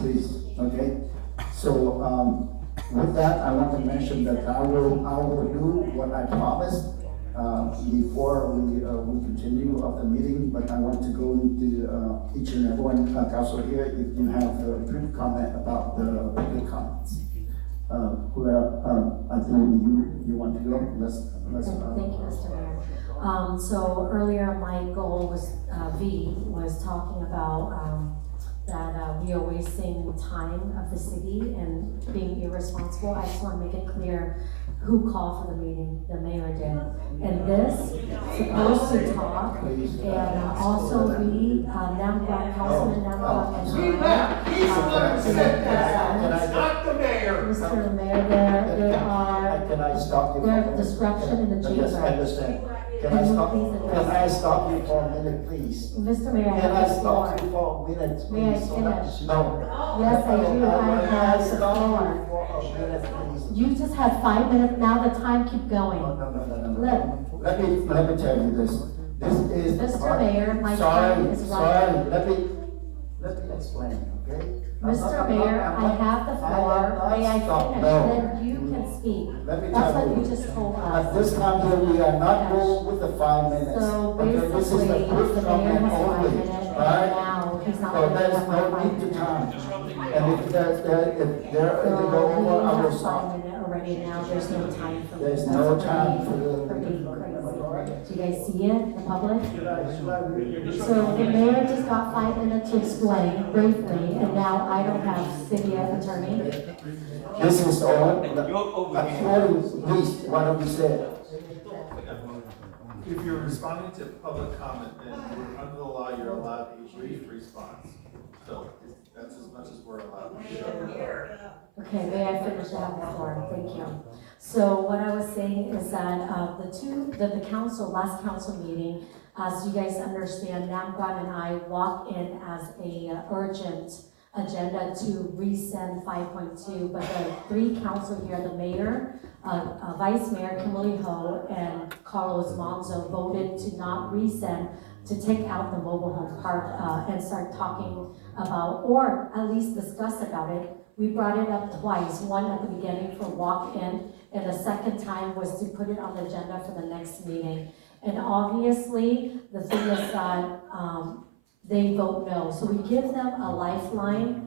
Please. Okay. So with that, I want to mention that I will do what I promised before we continue of the meeting. But I want to go into each and everyone, council here, if you have a brief comment about the public comments. I think you want to go. Let's. Thank you, Mr. Mayor. So earlier, my goal was was talking about that we are wasting time of the city and being irresponsible. I just want to make it clear who called for the meeting. The mayor did, and this supposed to talk, and also we, Councilman Namquan and not the mayor. Mr. Mayor, there are Can I stop you? there disruption in the chamber. Yes, I understand. Can I stop you for a minute, please? Mr. Mayor, I Can I have the stop floor. you for a minute, May I please? finish? No. Yes, I do. I have the Stop floor. you for a minute, please. You just had 5 minutes, now the time keep going. No. Look. Let me tell you this. This is. Mr. Mayor, my time is running. Let me explain, okay? Mr. Mayor, I have the floor. May I finish? No. Then you can speak. Let me That's tell what you. you just told At us. this time here, we are not going with the 5 minutes. So Okay, this is basically, the quick the mayor comment has 5 only, minutes, and right? now he's not So going to there's have my no 5 need to minutes. time. And if they go So over, I he will has stop. 5 minutes already now, there's no time for. There's that's no for time me- for the. for being crazy. Do you guys see it, the public? So the mayor just got 5 minutes to explain briefly, and now I don't have city attorney. This is all, according, please, what have you said? If you're responding to public comment, then under the law, you're allowed a brief response. So that's as much as we're allowed. Okay, may I finish that before? Thank you. So what I was saying is that the council, last council meeting, as you guys understand, Namquan and I walked in as a urgent agenda to resend 5.2, but the 3 council here, the mayor, Vice Mayor Kimberly Ho, and Carlos Monzo voted to not resend, to take out the mobile home park and start talking about, or at least discuss about it. We brought it up twice, one at the beginning for walk-in, and the second time was to put it on the agenda for the next meeting. And obviously, the thing is that they vote no. So we give them a lifeline,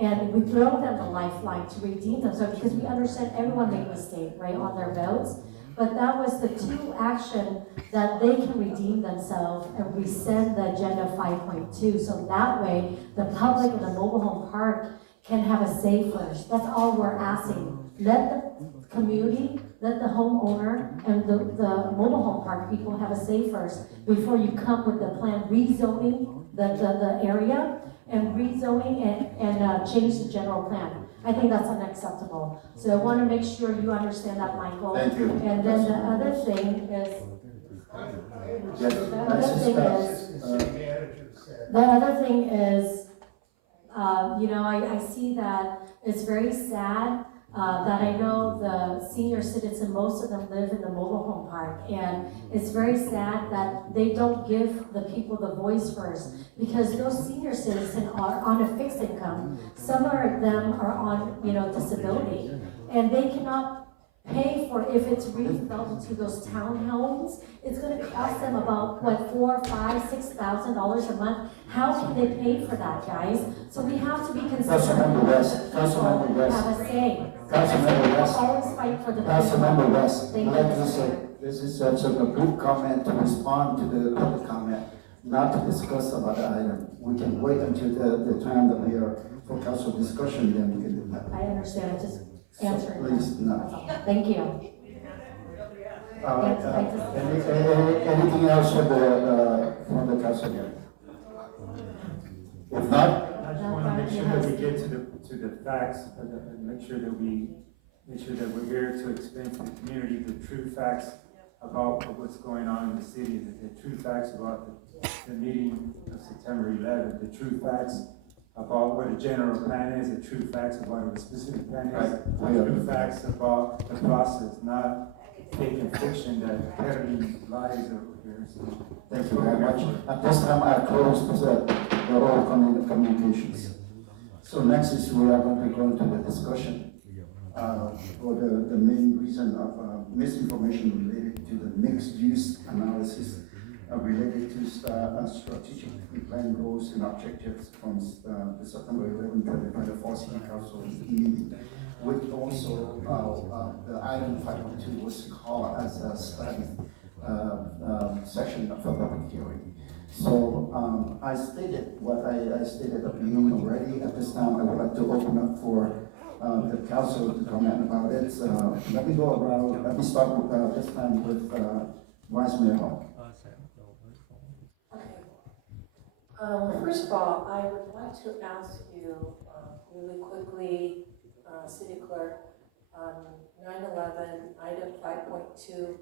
and we throw them a lifeline to redeem themselves, because we understand everyone made a mistake, right, on their votes. But that was the 2 action that they can redeem themselves and resend the agenda 5.2. So that way, the public in the mobile home park can have a say first. That's all we're asking. Let the community, let the homeowner and the mobile home park people have a say first before you come with the plan rezoning the area and rezoning and change the general plan. I think that's unacceptable. So I want to make sure you understand that, Michael. Thank you. And then the other thing is, I see that it's very sad that I know the senior citizen, most of them live in the mobile home park, and it's very sad that they don't give the people the voice first, because those senior citizens are on a fixed income. Some of them are on, disability, and they cannot pay for, if it's redeveloped into those townhomes, it's gonna cost them about, $4,000, $5,000, $6,000 a month. How can they pay for that, guys? So we have to be considerate. Councilmember West, People Councilmember West. have a say. Councilmember West. Always fight for the people. Councilmember West, Thank you, like Mr. you said, Mayor. this is such a good comment to respond to the public comment, not to discuss about the item. We can wait until the time that we are for council discussion, then we can do that. I understand, I just answering. Please, that. no. That's all. Thank you. Anything else from the council here? If not, I just want to make sure that we get to the facts, and make sure that we're here to explain to the community the true facts about what's going on in the city, the true facts about the meeting of September 11th, the true facts about what a general plan is, the true facts about what a specific plan is, the true facts about the process, not faking fiction that peddling lies over here. Thank you very much. At this time, I close the oral communications. So next is we are going to go into the discussion for the main reason of misinformation related to the mixed use analysis related to strategic plan goals and objectives from the September 11, 2024 City Council meeting, which also the item 5.2 was called as a study section of the public hearing. So I stated what I stated at the beginning already. At this time, I would like to open up for the council to comment about it. Let me go around. Let me start with this time with Vice Mayor Hall. First of all, I would like to ask you really quickly, City Clerk, on 9/11, item 5.2,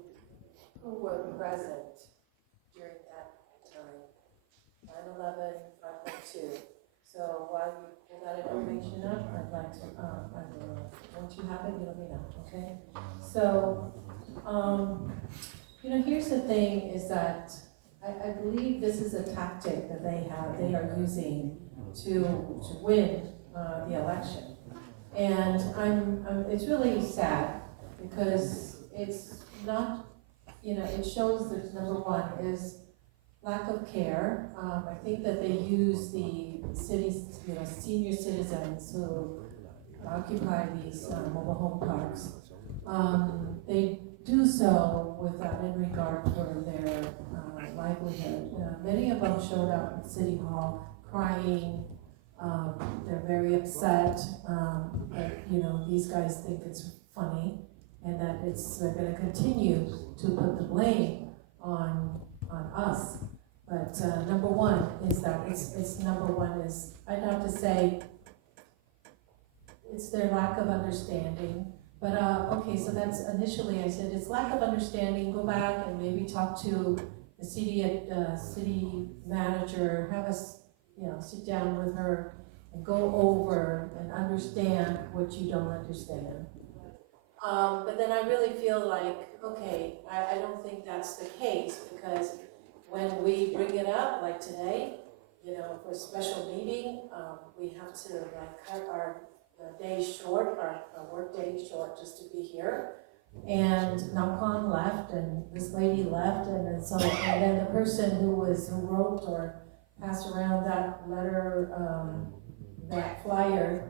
who were present during that time? 9/11, 5.2. So while you pull that information up, I'd like to, once you have it, you let me know, okay? So, here's the thing is that I believe this is a tactic that they are using to win the election. And it's really sad because it's not, it shows that number one is lack of care. I think that they use the city's, senior citizens who occupy these mobile home parks. They do so without any regard for their livelihood. Many of them showed up at City Hall crying. They're very upset that, these guys think it's funny and that they're going to continue to put the blame on us. But number one is that I'd have to say it's their lack of understanding. But okay, so that's initially I said it's lack of understanding. Go back and maybe talk to the city manager. Have us, sit down with her and go over and understand what you don't understand. But then I really feel like, okay, I don't think that's the case, because when we bring it up, like today, for a special meeting, we have to cut our day short, our work day short, just to be here. And Namquan left, and this lady left, and then the person who wrote or passed around that letter, that flyer,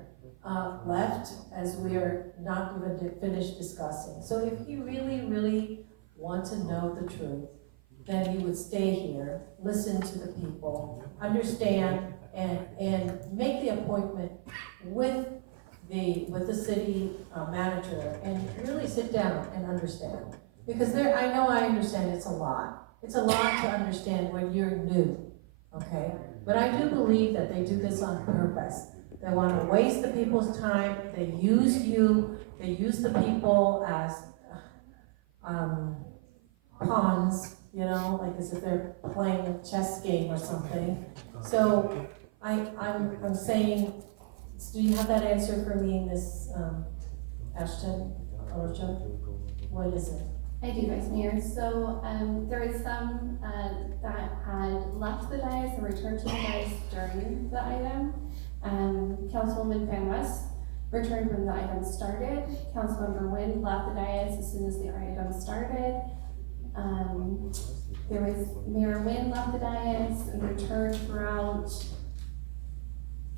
left as we are not even finished discussing. So if you really, really want to know the truth, then you would stay here, listen to the people, understand, and make the appointment with the city manager, and really sit down and understand. Because I understand it's a lot. It's a lot to understand when you're new, okay? But I do believe that they do this on purpose. They want to waste the people's time. They use you. They use the people as pawns, like as if they're playing a chess game or something. So I'm saying, do you have that answer for me, Miss Ashton Orocho? What is it? I do, Vice Mayor. So there is some that had left the dais and returned to the dais during the item. Councilwoman Van West returned when the item started. Councilmember Nguyen left the dais as soon as the item started. There was Mayor Nguyen left the dais and returned throughout.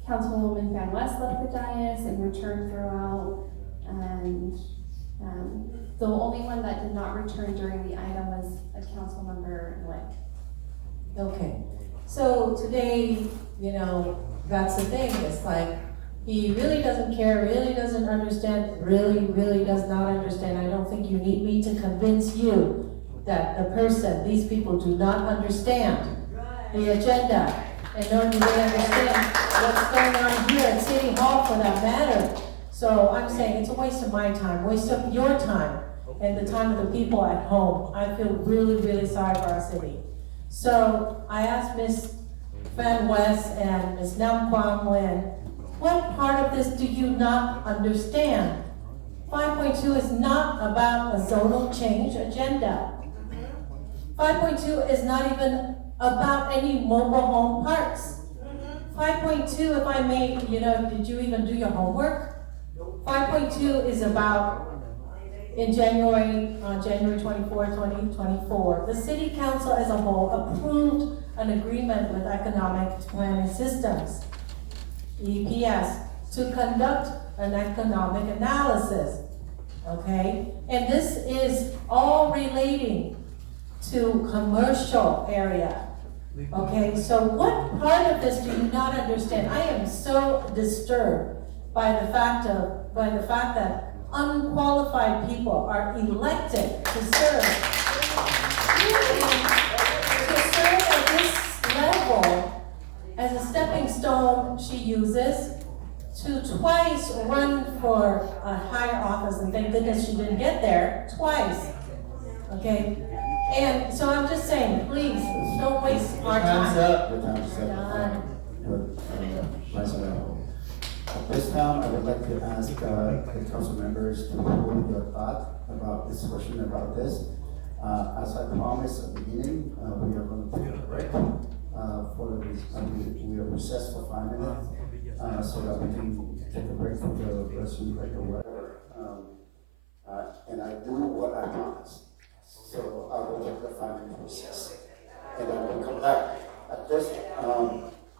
Councilwoman Van West left the dais and returned throughout. And the only one that did not return during the item was a Councilmember Nguyen. Okay. So today, that's the thing. It's like he really doesn't care, really doesn't understand, really does not understand. I don't think you need me to convince you that these people do not understand the agenda, and nor do they understand what's going on here at City Hall for that matter. So I'm saying it's a waste of my time, waste of your time, and the time of the people at home. I feel really sorry for our city. So I asked Ms. Van West and Ms. Nam Quang Nguyen, what part of this do you not understand? 5.2 is not about a zonal change agenda. 5.2 is not even about any mobile home parks. 5.2, if I may, did you even do your homework? 5.2 is about, in January 24, 2024, the City Council as a whole approved an agreement with Economic Planning Systems, EPS, to conduct an economic analysis, okay? And this is all relating to commercial area. Okay, so what part of this do you not understand? I am so disturbed by the fact that unqualified people are elected to serve. To serve at this level, as a stepping stone, she uses to twice run for a higher office, and thank goodness she didn't get there, twice. Okay? And so I'm just saying, please, don't waste our time. The time is up. At this time, I would like to ask the council members to hold your thought about this question about this. As I promised at the beginning, we are going to take a break we are recessed for 5 minutes so that we can take a break from the restroom break or whatever. And I do what I promised. So I will take the 5 minute recess. And then we'll come back. At this,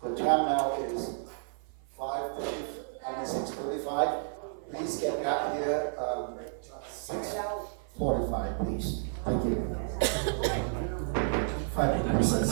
the time now is 6:35. Please get back here 6:45, please. Thank you. 5 minute recess.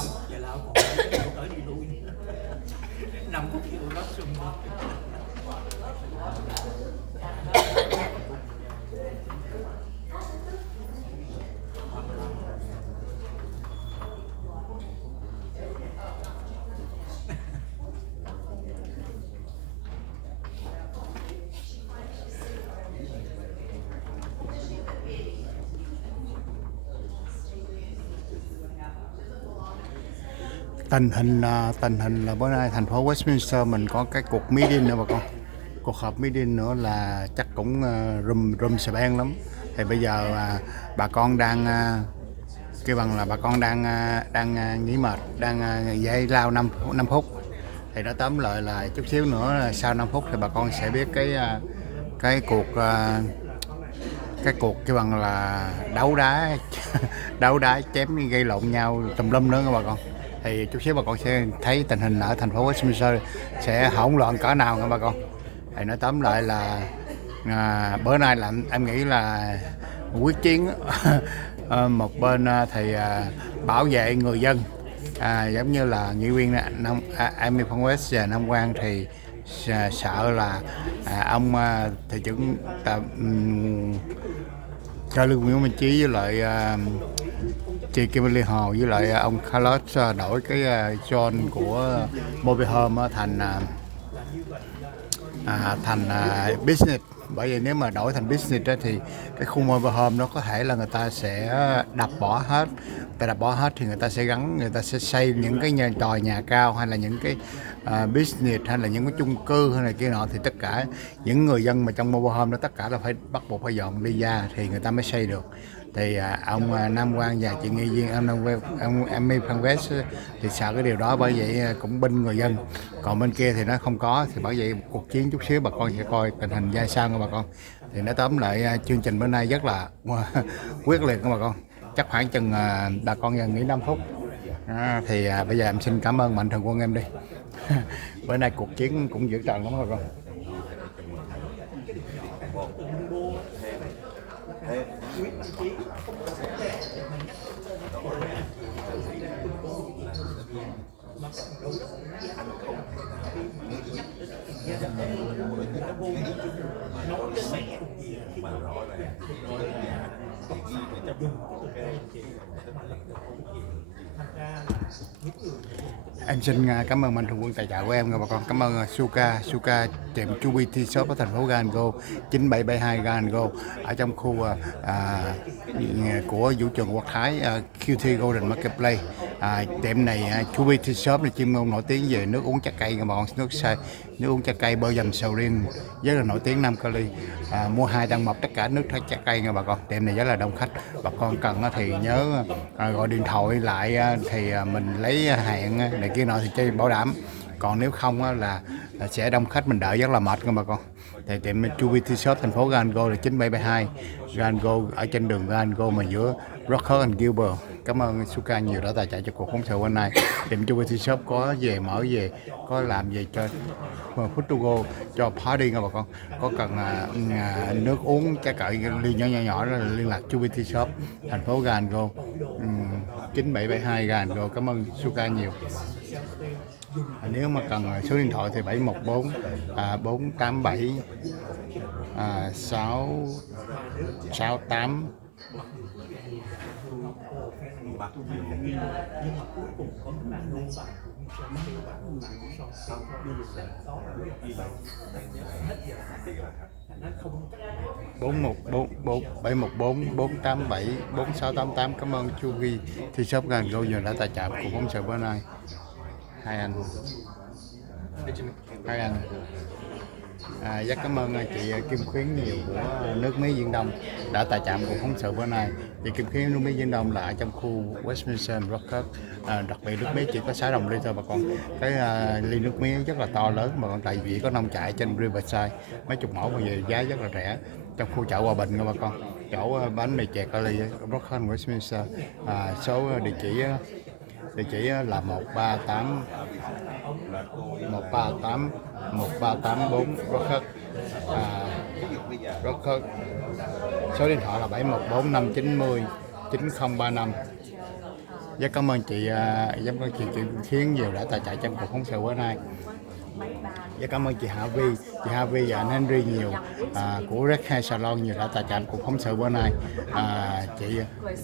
Tình hình là bữa nay thành phố Westminster mình có cái cuộc meeting nữa bà con. Cuộc họp meeting nữa là chắc cũng rum xà beng lắm. Thì bây giờ bà con đang kêu bằng là bà con đang nghỉ mệt, đang giải lao 5 phút. Thì nó tóm lại là chút xíu nữa là sau 5 phút thì bà con sẽ biết cái cuộc kêu bằng là đấu đá chém gây lộn nhau tùm lum nữa các bà con. Thì chút xíu bà con sẽ thấy tình hình ở thành phố Westminster sẽ hỗn loạn cỡ nào nha bà con. Thì nói tóm lại là bữa nay là em nghĩ là quyết chiến. Một bên thì bảo vệ người dân, giống như là nghị viên Amy Phong West và Nam Quang thì sợ là ông thị trưởng cho Lương Nguyễn Minh Chí với lại chị Kim Ly Hồ với lại ông Carlos đổi cái John của Moblihouse thành business. Bởi vì nếu mà đổi thành business đó, thì cái khu Moblihouse nó có thể là người ta sẽ đập bỏ hết. Thì người ta sẽ xây những cái tòa nhà cao hay là những cái business hay là những cái chung cư hay là kia nọ, thì tất cả những người dân mà trong Moblihouse đó tất cả là phải bắt buộc phải dọn đi ra thì người ta mới xây được. Thì ông Nam Quang và chị nghị viên ông Amy Phong West thì sợ cái điều đó, bởi vậy cũng binh người dân. Còn bên kia thì nó không có, thì bởi vậy cuộc chiến chút xíu bà con sẽ coi tình hình ra sao nha bà con. Thì nó tóm lại chương trình bữa nay rất là quyết liệt nha bà con. Chắc khoảng chừng bà con nghỉ 5 phút. Thì bây giờ em xin cảm ơn mạnh thường quân em đi. Bữa nay cuộc chiến cũng dữ dằn lắm bà con. Thành ra là những người Em xin cảm ơn mạnh thường quân tài trợ của em nha bà con. Cảm ơn Suka tiệm Chubi Tea Shop ở thành phố Gango 9772 Gango ở trong khu của vũ trường Quốc Thái QT Golden Marketplace. Tiệm này Chubi Tea Shop này chuyên môn nổi tiếng về nước uống trái cây nha bà con. Nước uống trái cây bơ dầm sầu riêng rất là nổi tiếng Nam Cali. Mua 2 tăng một tất cả nước trái cây nha bà con. Tiệm này rất là đông khách. Bà con cần thì nhớ gọi điện thoại lại thì mình lấy hẹn này kia nọ thì chơi bảo đảm. Còn nếu không là sẽ đông khách, mình đợi rất là mệt nha bà con. Thì tiệm Chubi Tea Shop thành phố Gango là 9772 Gango ở trên đường Gango mà giữa Rocker and Gilbert. Cảm ơn Suka nhiều đã tài trợ cho cuộc phóng sự hôm nay. Tiệm Chubi Tea Shop có mở về có làm về cho Portugal cho party nha bà con. Có cần nước uống trái cây ly nhỏ đó là liên lạc Chubi Tea Shop thành phố Gango 9772 Gango. Cảm ơn Suka nhiều. Nếu mà cần số điện thoại thì 714 487 668. bảy một bốn 487 4688. Cảm ơn Chubi Tea Shop Gango giờ đã tài trợ của phóng sự bữa nay. Hai anh rất cảm ơn chị Kim Khuyến nhiều của nước mía Viễn Đông đã tài trợ cuộc phóng sự bữa nay. Chị Kim Khuyến nước mía Viễn Đông là ở trong khu Westminter Rocket. Đặc biệt nước mía chỉ có 6 đồng ly thôi bà con. Cái ly nước mía rất là to lớn mà còn tại vì có nông trại trên Riverside mấy chục mẫu mà về giá rất là rẻ trong khu chợ Hòa Bình nha bà con. Chỗ bánh mì chè ly Rocket Westminster. Số địa chỉ là 138 1384 Rocket. Số điện thoại là 714 590 9035. Rất cảm ơn chị Khiến nhiều đã tài trợ trong cuộc phóng sự bữa nay. Rất cảm ơn chị Hạ Vi và anh Henry nhiều của Red Hair Salon nhiều đã tài trợ cuộc phóng sự bữa nay.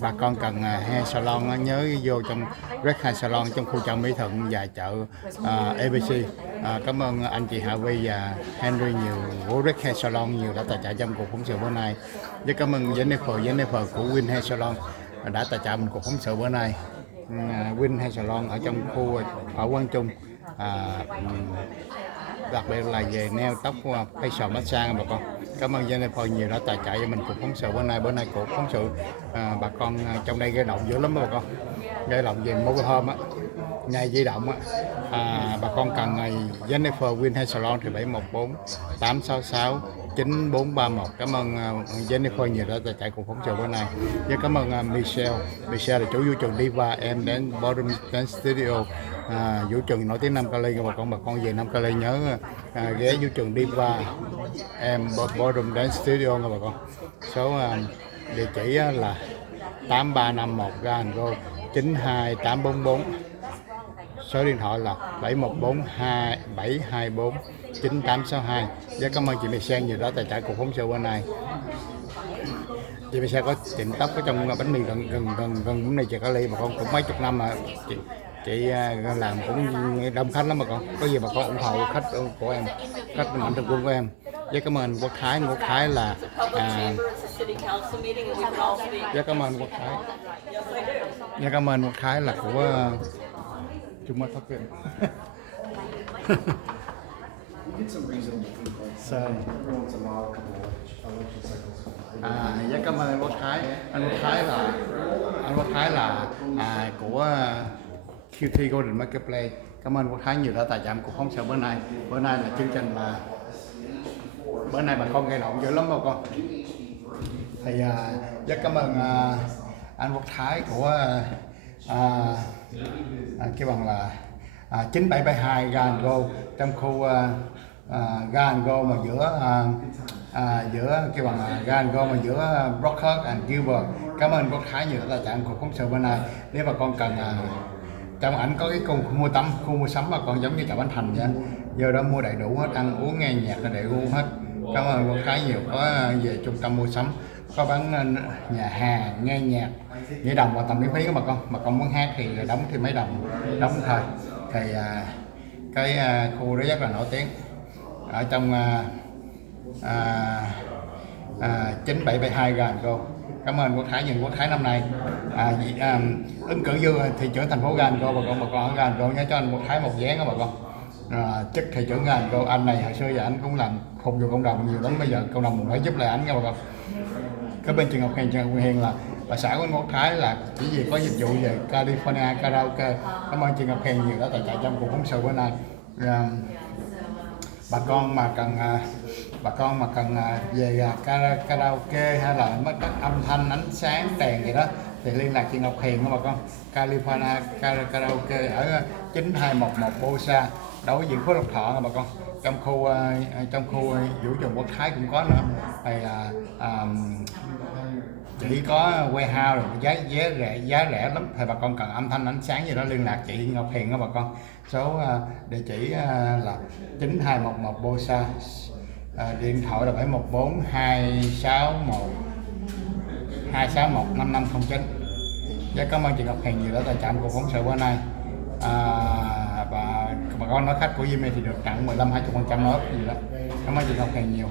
Bà con cần hair salon nhớ vô trong Red Hair Salon trong khu chợ Mỹ Thuận và chợ ABC. Cảm ơn anh chị Hạ Vi và Henry nhiều của Red Hair Salon nhiều đã tài trợ trong cuộc phóng sự bữa nay. Rất cảm ơn Jennifer của Win Hair Salon đã tài trợ cuộc phóng sự bữa nay. Win Hair Salon ở trong khu ở Quang Trung. Đặc biệt là về nail tóc facial massage bà con. Cảm ơn Jennifer nhiều đã tài trợ cho mình cuộc phóng sự bữa nay. Cuộc phóng sự bà con trong đây gây động dữ lắm bà con. Gây động về Moblihouse ngày di động bà con cần Jennifer Win Hair Salon thì 714 866 9431. Cảm ơn Jennifer nhiều đã tài trợ cuộc phóng sự bữa nay. Và cảm ơn Michelle là chủ vũ trường Diva em đến Bottom Dance Studio. Vũ trường nổi tiếng Nam Cali bà con về Nam Cali nhớ ghé vũ trường Diva em Bottom Dance Studio nha bà con. Số địa chỉ là 8351 Gango 92844. Số điện thoại là 714 724 9862. Và cảm ơn chị Michelle nhiều đó tài trợ cuộc phóng sự bữa nay. Chị Michelle có tiệm tóc ở trong bánh mì gần bánh mì chè ly bà con cũng mấy chục năm mà chị làm cũng đông khách lắm bà con. Có gì bà con ủng hộ khách của em, khách mạnh thường quân của em. Với cảm ơn Quốc Thái là với cảm ơn Quốc Thái là của Trung Quốc Thái. Với cảm ơn Quốc Thái. Anh Quốc Thái là của QT Golden Marketplace. Cảm ơn Quốc Thái nhiều đã tài trợ cuộc phóng sự bữa nay. Bữa nay là chương trình là bữa nay bà con gây động dữ lắm bà con. Thì rất cảm ơn anh Quốc Thái của cái bằng là 9772 Gango trong khu Gango mà giữa cái bằng Gango mà giữa Rocker and Gilbert. Cảm ơn Quốc Thái nhiều đã tài trợ cuộc phóng sự bữa nay. Nếu bà con cần trong ảnh có cái khu mua sắm bà con giống như chợ Bến Thành vậy, giờ đó mua đầy đủ hết, ăn uống nghe nhạc là đầy đủ hết. Cảm ơn Quốc Thái nhiều. Có về trung tâm mua sắm có bán nhà hàng nghe nhạc nghĩa đồng và tầm miễn phí của bà con muốn hát thì đóng thì mấy đồng đóng thôi. thì khu đó rất là nổi tiếng ở trong 9772 gần cô. Cảm ơn Quốc Thái, dân Quốc Thái năm nay ứng cử viên thị trưởng thành phố Gan cô, bà con ở Gan cô nhớ cho anh Quốc Thái một dáng đó bà con. Chức thị trưởng Gan cô, anh này hồi xưa giờ anh cũng làm phục vụ cộng đồng nhiều lắm, bây giờ cộng đồng mình phải giúp lại anh nha bà con. Cái bên trường học Hiền là bà xã của anh Quốc Thái là chỉ vì có dịch vụ về California karaoke. Cảm ơn trường học Hiền nhiều đó tài trợ trong cuộc phóng sự bữa nay. Bà con mà cần về karaoke hay là mất các âm thanh ánh sáng đèn gì đó thì liên lạc chị Ngọc Hiền đó bà con. California karaoke ở 9211 Bosa đối diện phố Lộc Thọ bà con. Trong khu vũ trường Quốc Thái cũng có nữa. Thì chỉ có warehouse rồi giá rẻ lắm, thì bà con cần âm thanh ánh sáng gì đó liên lạc chị Ngọc Hiền đó bà con. Số địa chỉ là 9211 Bosa, điện thoại là 714 261 5509. Và cảm ơn chị Ngọc Hiền nhiều đã tài trợ cuộc phóng sự bữa nay. Và bà con nói khách của Jimmy thì được tặng 15-20% nữa gì đó. Cảm ơn chị Ngọc Hiền nhiều.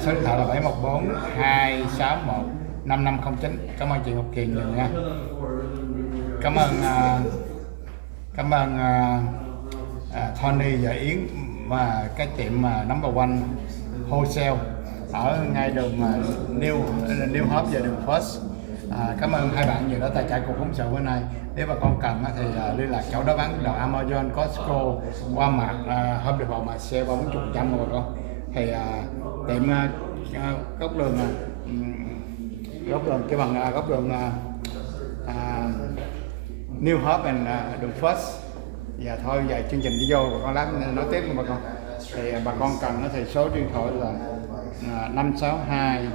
Số điện thoại là 714 261 5509. Cảm ơn chị Ngọc Hiền nhiều nha. Cảm ơn Tony và Yến và cái tiệm number one wholesale ở ngay đường Nhieu Hop và đường First. Cảm ơn hai bạn nhiều đã tài trợ cuộc phóng sự bữa nay. Nếu bà con cần thì liên lạc chỗ đó bán đồ Amazon, Costco, Walmart, Home Depot mà xe 40% rồi bà con. Thì tiệm góc đường Nhieu Hop and đường First. Và thôi giờ chương trình đi vô bà con lát nói tiếp bà con. Thì bà con cần thì số điện thoại là 562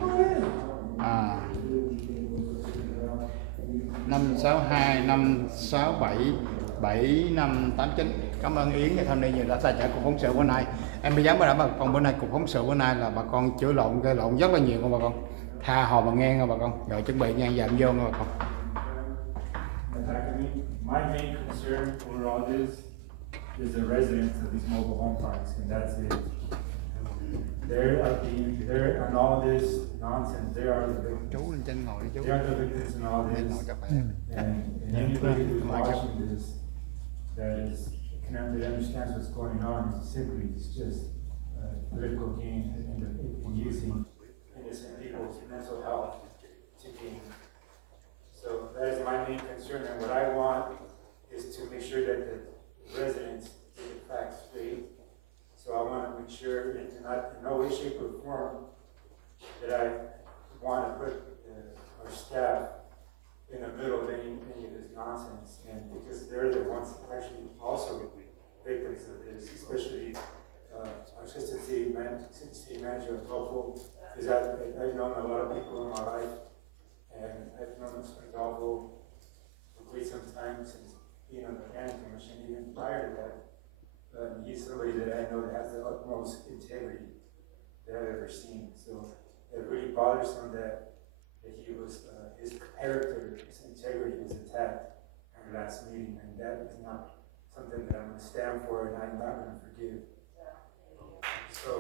567 7589. Cảm ơn Yến và Thanh nhiều đã tài trợ cuộc phóng sự bữa nay. Em mới dám bảo đảm bà con bữa nay cuộc phóng sự bữa nay là bà con chữa lộn gây lộn rất là nhiều nha bà con. Tha hồ mà nghe nha bà con. Rồi chuẩn bị nha dạm vô nha bà con. My main concern for all this is the residents of these mobile home parks, and that's it. They're on all this nonsense. They are the victims. Chú lên trên ngồi đi chú. They are the victims in all this. And anybody who's watching this that understands what's going on is simply just a political game and using innocent people's mental health to gain. So that is my main concern, and what I want is to make sure that the residents get the facts straight. So I want to make sure, in no way, shape, or form, that I want to put our staff in the middle of any of this nonsense, and because they're the ones actually also victims of this, especially our assistant city manager, because I've known a lot of people in my life. And I've known Mr. Adolfo for quite some time since being on the planning commission, even prior to that. He's somebody that I know that has the utmost integrity that I've ever seen. So it really bothers him that he was, his character, his integrity was attacked at the last meeting, and that is not something that I'm going to stand for, and I'm not going to forgive. So.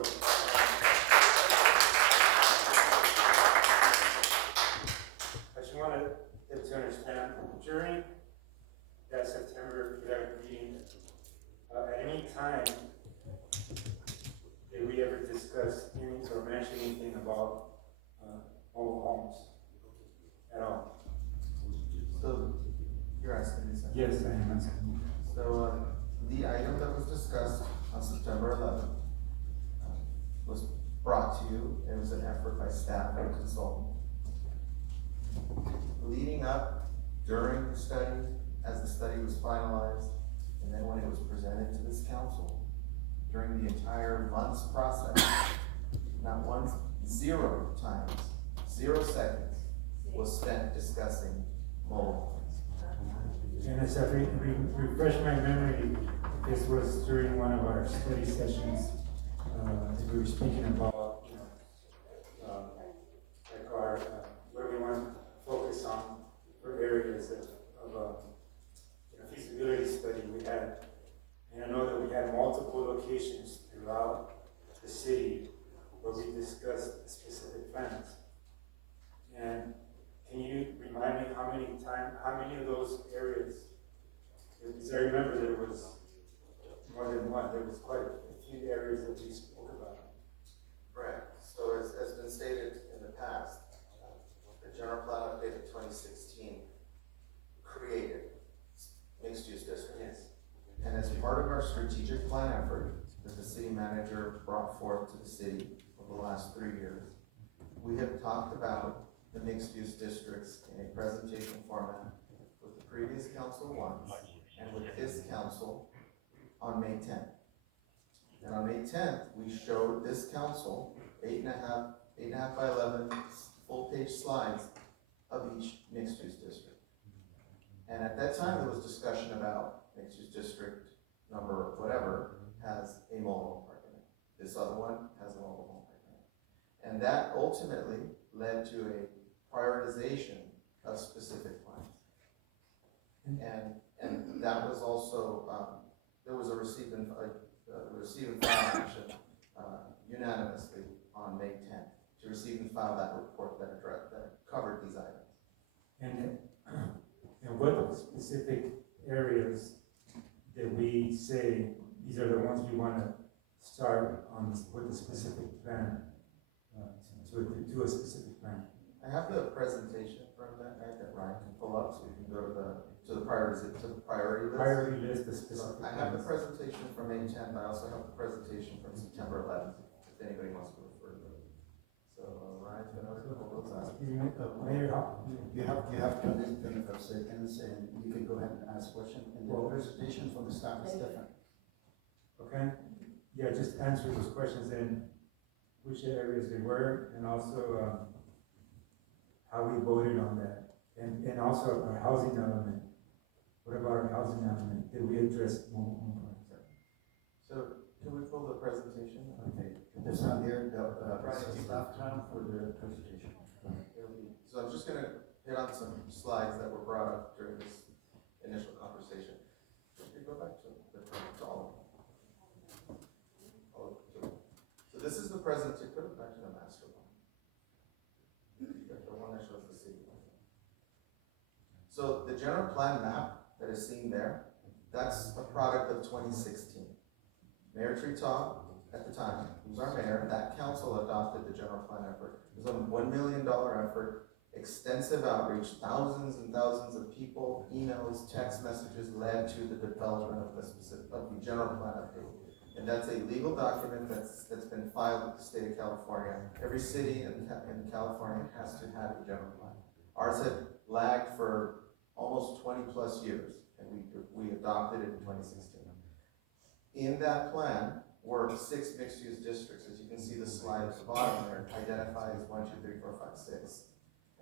I wanted them to understand during that September meeting, at any time did we ever discuss or mention anything about mobile homes at all. So you're asking me something? Yes, I am asking. So the item that was discussed on September 11th was brought to you. It was an effort by staff and consultant. Leading up, during the study, as the study was finalized, and then when it was presented to this council, during the entire month's process, not once, 0 times, 0 seconds was spent discussing mobile homes. And as I refresh my memory, this was during one of our study sessions. We were speaking about, like our, where we want to focus on for areas of feasibility study. We strategic plan effort that the city manager brought forth to the city over the last 3 years, we have talked about the mixed-use districts in a presentation format with the previous council once and with this council on May 10th. And on May 10th, we showed this council 8.5 by 11 full-page slides of each mixed-use district. And at that time, there was discussion about mixed-use district number whatever has a mobile home park in it. This other one has a mobile home park in it. And that ultimately led to a prioritization of specific plans. And that was also, there was a receive and file action unanimously on May 10th to receive and file that report that covered these items. And what specific areas did we say, these are the ones we want to start on with a specific plan, to do a specific plan? I have the presentation from that night that Ryan can pull up, so you can go to the priority list. Priority list, the specific. I have the presentation from May 10th. I also have the presentation from September 11th, if anybody wants to refer to it. So Ryan's gonna pull those out. Mayor, You have 25 seconds, and you can go ahead and ask questions, and the presentation from the staff is different. okay? Yeah, just answer those questions and which areas they were, and also, how we voted on that. And also our housing element. What about our housing element? Did we address mobile home parks? So can we pull the presentation? Okay, this time here, the staff time for the presentation. So I'm just gonna hit on some slides that were brought up during this initial conversation. Can you go back to all of them? So this is the presentation. Put it back to the master one. The one that shows the city. So the general plan map that is seen there, that's a product of 2016. Mayor Treetop, at the time, who was our mayor, that council adopted the general plan effort. It was a $1 million effort, extensive outreach, thousands and thousands of people, emails, text messages led to the development of the general plan update. And that's a legal document that's been filed with the state of California. Every city in California has to have a general plan. Ours had lagged for almost 20 plus years, and we adopted it in 2016. In that plan were 6 mixed-use districts. As you can see the slide at the bottom there, identified as 1, 2, 3, 4, 5, 6.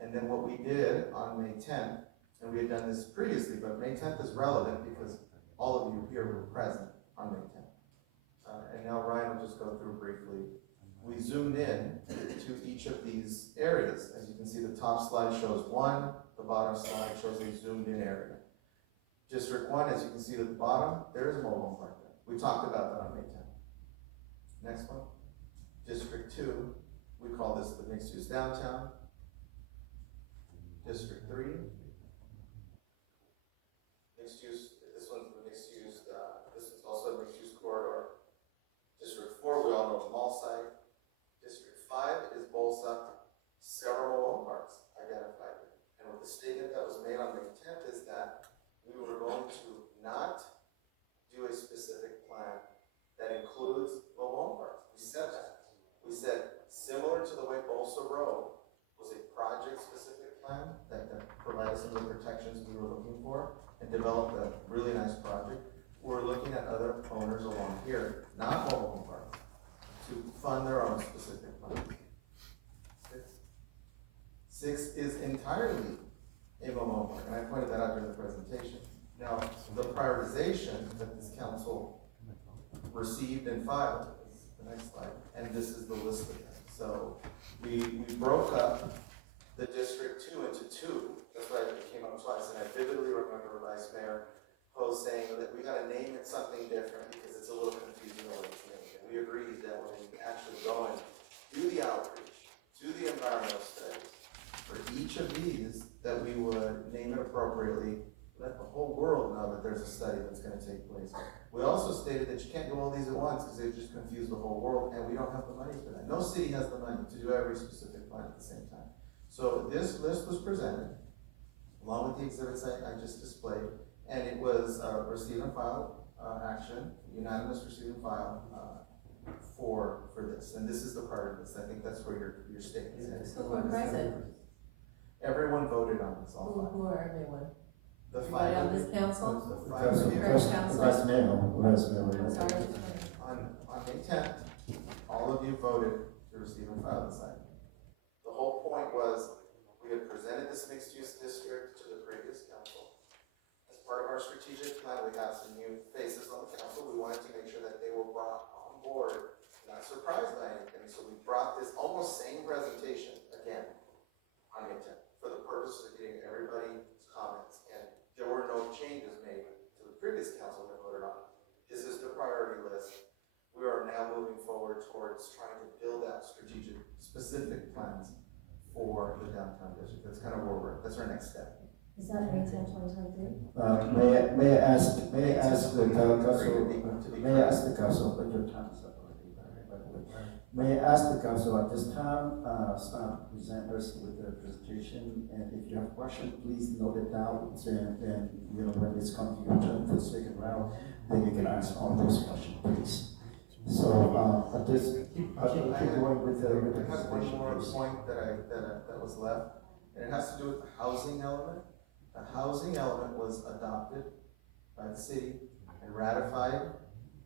And then what we did on May 10th, and we had done this previously, but May 10th is relevant because all of you here were present on May 10th. And now Ryan will just go through briefly. We zoomed in to each of these areas. As you can see, the top slide shows one, the bottom slide shows a zoomed in area. District 1, as you can see at the bottom, there is a mobile home park there. We talked about that on May 10th. Next one. District 2, we call this the mixed use downtown. District 3, mixed use, this one's the mixed use, this one's also a mixed use corridor. District 4, we all know the mall site. District 5 is Bolsa, several mobile parks identified. And what the statement that was made on May 10th is that we were going to not do a specific plan that includes mobile parks. We said that. We said, similar to the way Bolsa Road was a project-specific plan that provided some of the protections we were looking for and developed a really nice project. We're looking at other owners along here, not mobile home parks, to fund their own specific plan. 6 is entirely a mobile home park, and I pointed that out during the presentation. Now, the prioritization that this council received and filed is the next slide, and this is the list of them. So we broke up the District 2 into 2. That's why it came up twice, and I vividly remember Vice Mayor Ho saying that we gotta name it something different because it's a little confusing the way it's named. And we agreed that when we actually go and do the outreach, do the environmental studies, for each of these, that we would name it appropriately, let the whole world know that there's a study that's gonna take place. We also stated that you can't do all these at once because they just confuse the whole world, and we don't have the money for that. No city has the money to do every specific plan at the same time. So this list was presented, along with the exhibits I just displayed, and it was received and filed action, unanimous receive and file, for this, and this is the part of this, I think that's where your statement is. Who were present? Everyone voted on this, all five. Who are everyone? The Everybody five. on this council? The five Vice of you. Mayor. Sorry. On May 10th, all of you voted to receive and file this item. The whole point was, we had presented this mixed-use district to the previous council. As part of our strategic plan, we have some new faces on the council. We wanted to make sure that they were brought on board, not surprised by anything. So we brought this almost same presentation again on May 10th for the purpose of getting everybody's comments. And there were no changes made to the previous council that voted on. This is the priority list. We are now moving forward towards trying to build out strategic, specific plans for the downtown district. That's kind of where we're, that's our next step. Is that May 10, 2023? May I ask the council, may I ask the council, but your time is up already, by the way. May I ask the council at this time, start presenters with their presentation, and if you have questions, please note it down, and you know, when it's come to your turn for the second round, then you can ask all those questions, please. So, at this, I'll keep going with the I have one presentation, more please. point that was left, and it has to do with the housing element. The housing element was adopted by the city and ratified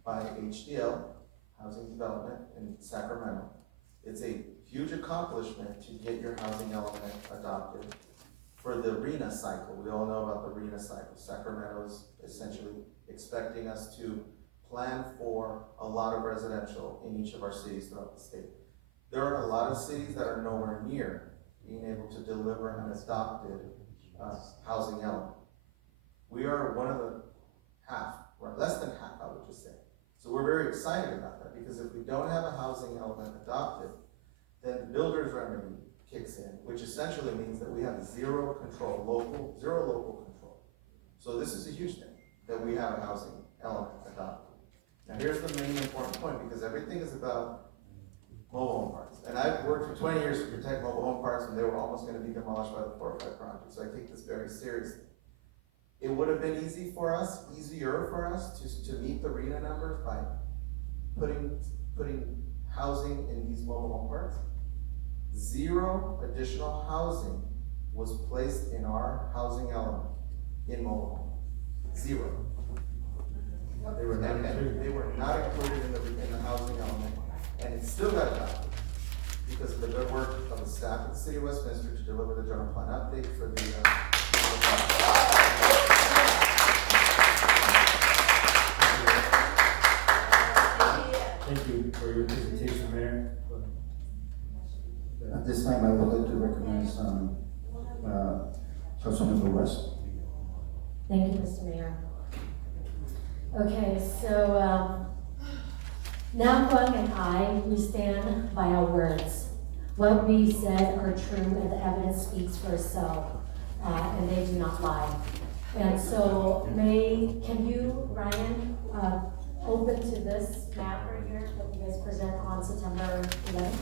by HDL, Housing Development in Sacramento. It's a huge accomplishment to get your housing element adopted for the RENA cycle. We all know about the RENA cycle. Sacramento's essentially expecting us to plan for a lot of residential in each of our cities throughout the state. There are a lot of cities that are nowhere near being able to deliver an adopted housing element. We are one of the half, or less than half, I would just say. So we're very excited about that, because if we don't have a housing element adopted, then the builder's remedy kicks in, which essentially means that we have zero local control. So this is a huge thing, that we have a housing element adopted. Now here's the main important point, because everything is about mobile home parks. And I've worked for 20 years to protect mobile home parks, and they were almost going to be demolished by the 405 project. So I take this very seriously. It would have been easier for us to meet the RENA numbers by putting housing in these mobile home parks. Zero additional housing was placed in our housing element in mobile home. Zero. They were not included in the housing element, and it still got adopted because of the good work of the staff of the city of Westminster to deliver the general plan update for the Thank you for your presentation, Mayor. At this time, I would like to recognize, Councilmember West. Thank you, Mr. Mayor. Okay, so, Nam Quang and I, we stand by our words. What we said are true, and the evidence speaks for itself, and they do not lie. And so, can you, Ryan, open to this map right here that you guys present on September 11th?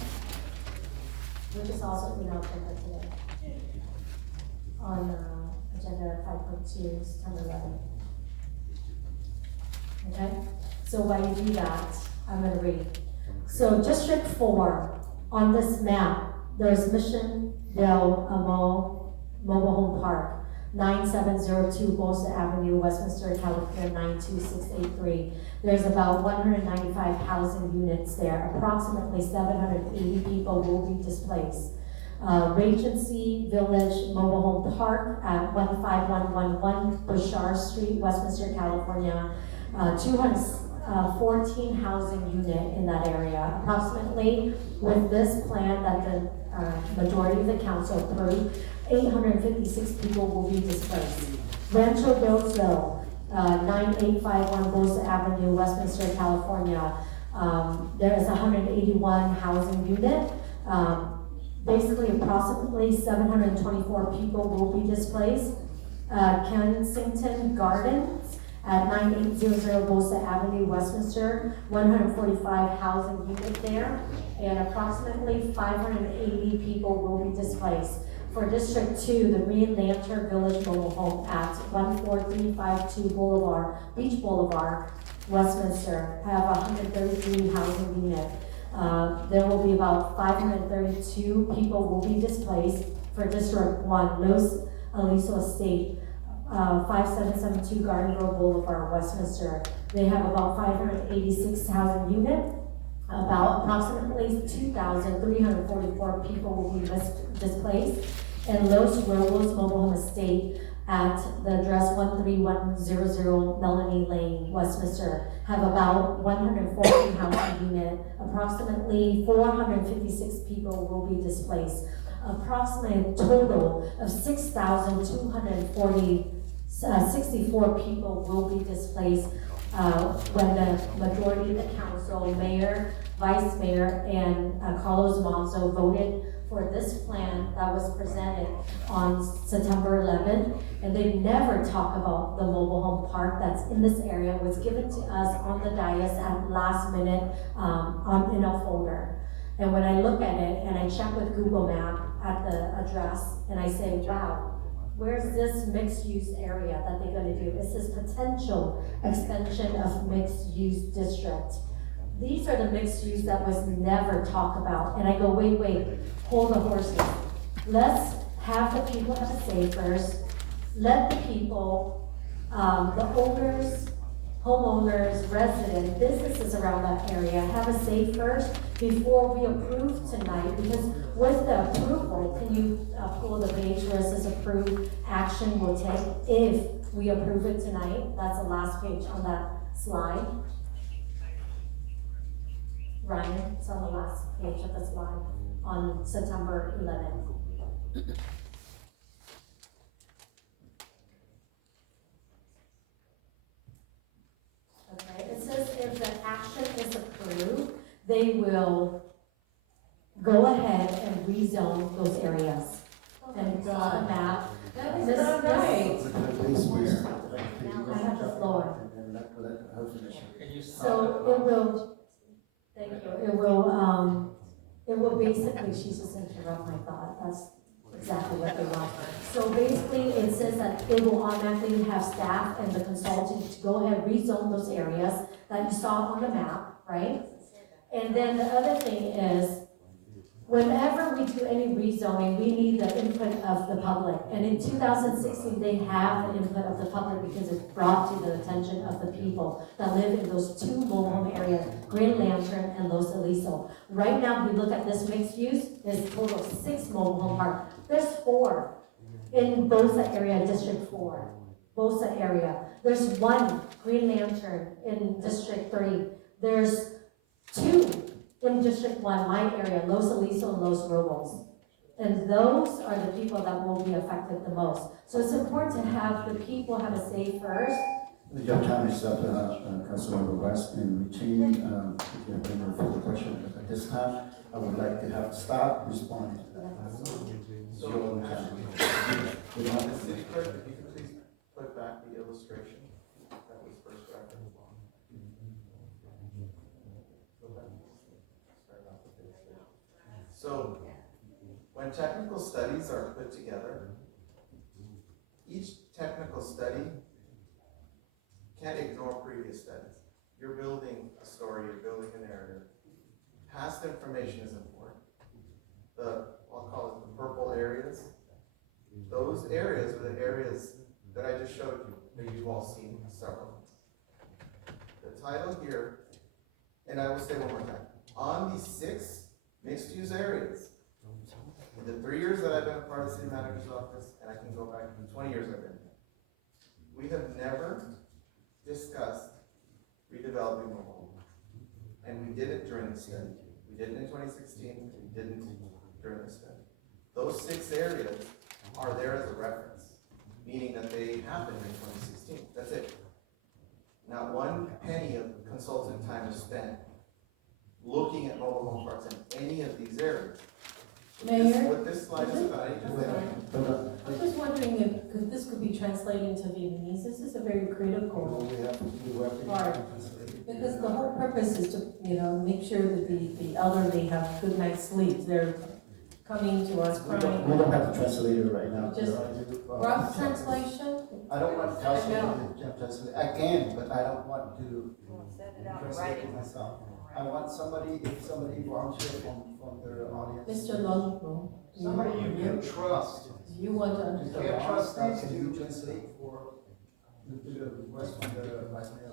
Which is also in our agenda today. On agenda 5.2, September 11th. Okay, so while you do that, I'm going to read. So District 4, on this map, there's Mission Del Amo Mobile Home Park, 9702 Bosa Avenue, Westminster, California, 92683. There's about 195 housing units there. Approximately 780 people will be displaced. Regency Village Mobile Home Park at 15111 Bouchard Street, Westminster, California. 214 housing unit in that area. Approximately, with this plan that the majority of the council approved, 856 people will be displaced. Rancho Del Sol, 9851 Bosa Avenue, Westminster, California. There is 181 housing unit. Basically, approximately 724 people will be displaced. Kensington Gardens at 9800 Bosa Avenue, Westminster, 145 housing unit there, and approximately 580 people will be displaced. For District 2, the Green Lantern Village Mobile Home at 14352 Boulevard, Beach Boulevard, Westminster, have 133 housing unit. There will be about 532 people will be displaced. For District 1, Los Aliso Estate, 5772 Garden Grove Boulevard, Westminster. They have about 586 housing unit. About approximately 2,344 people will be displaced. And Los Robos Mobile Home Estate at the address 13100 Melanie Lane, Westminster, have about 140 housing unit. Approximately 456 people will be displaced. Approximately a total of 64 people will be displaced when the majority of the council, mayor, vice mayor, and Carlos Monzo voted for this plan that was presented on September 11th. And they never talk about the mobile home park that's in this area. It was given to us on the dais at last minute in a folder. And when I look at it and I check with Google Map at the address and I say, wow, where's this mixed-use area that they're gonna do? It says potential expansion of mixed-use district. These are the mixed use that was never talked about. And I go, wait, hold the horses. Let's have the people have a say first. Let the people, the owners, homeowners, residents, businesses around that area have a say first before we approve tonight. Because with the approval, can you pull the page where it says approved action will take if we approve it tonight? That's the last page on that slide. Ryan, it's on the last page of the slide on September 11th. Okay, it says if the action is approved, they will go ahead and rezone those areas. And draw a map. That is This- not right. I have the floor. Can you So stop it will, thank you, it will basically, she's just interrupt my thought, that's exactly what they want. So basically, it says that it will automatically have staff and the consultant to go ahead, rezone those areas that you saw on the map, right? And then the other thing is, whenever we do any rezoning, we need the input of the public. And in 2016, they have the input of the public because it's brought to the attention of the people that live in those two mobile home areas, Green Lantern and Los Aliso. Right now, if we look at this mixed use, there's a total of 6 mobile home parks. There's 4 in Bosa area, District 4, Bosa area. There's 1 Green Lantern in District 3. There's 2 in District 1, my area, Los Aliso and Los Robos. And those are the people that will be affected the most. So it's important to have the people have a say first. Your time is up, Councilmember West, and retain, if you have any further question at this time, I would like to have staff respond to that. So, actually, the city clerk, if you could please put back the illustration that was first referenced. So, when technical studies are put together, each technical study can't ignore previous studies. You're building a story, you're building a narrative. Past information is important. I'll call it the purple areas. Those areas are the areas that I just showed you, that you've all seen several. The title here, and I will say one more time, on these 6 mixed-use areas, in the 3 years that I've been a part of the city manager's office, and I can go back to the 20 years I've been here, we have never discussed redeveloping mobile homes. And we did it during the study. We did it in 2016, we didn't during the study. Those 6 areas are there as a reference, meaning that they happened in 2016. That's it. Not one penny of consultant time is spent looking at mobile home parks in any of these areas. Mayor? What this slide is about, I'm just wondering if this could be translated into Vietnamese. This is a very critical part. Because the whole purpose is to, make sure that the elderly have good night's sleep. coming to us We crying. don't have the translator right now. Just rough translation? I don't want to translate, I can, but I don't want to translate it myself. I want somebody, if somebody volunteer from their audience. Mr. Longo, Somebody you can trust. you want to Mr. understand? can't trust Long, these can two. you translate for the Westminter Vice Mayor?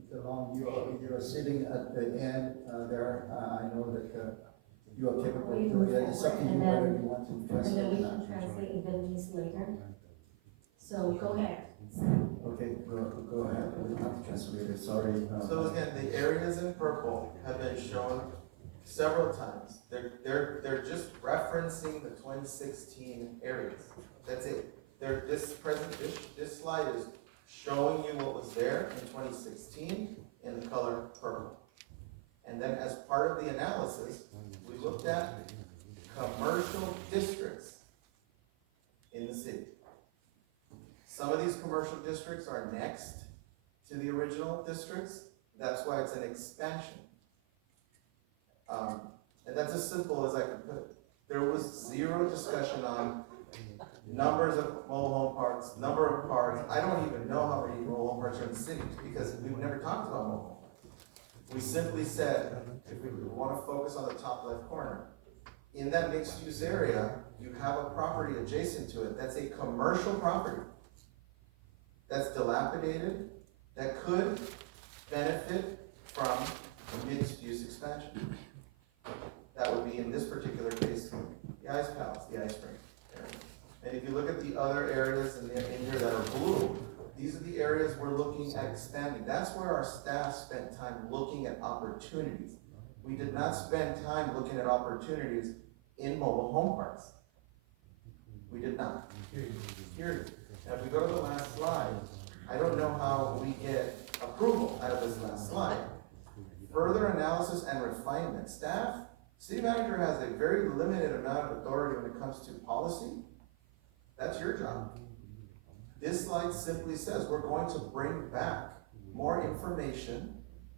Mr. Long, you are sitting at the end there, I know that you are capable of doing it, it's up to you whether you want to And translate then or we not. can translate in Vietnamese later. So go ahead. Okay, go ahead, we don't have to translate it, sorry. So again, the areas in purple have been shown several times. They're just referencing the 2016 areas. That's it. This slide is showing you what was there in 2016 in the color purple. And then as part of the analysis, we looked at commercial districts in the city. Some of these commercial districts are next to the original districts. That's why it's an expansion. And that's as simple as I can put it. There was zero discussion on numbers of mobile home parks, number of parks. I don't even know how many mobile home parks are in the city because we've never talked about mobile home parks. We simply said, if we want to focus on the top left corner, in that mixed use area, you have a property adjacent to it that's a commercial property that's dilapidated, that could benefit from a mixed-use expansion. That would be, in this particular case, the ice palace, the ice rink area. And if you look at the other areas in here that are blue, these are the areas we're looking at expanding. That's where our staff spent time looking at opportunities. We did not spend time looking at opportunities in mobile home parks. We did not. Period. Now, if we go to the last slide, I don't know how we get approval out of this last slide. Further analysis and refinement. Staff, city manager has a very limited amount of authority when it comes to policy. That's your job. This slide simply says we're going to bring back more information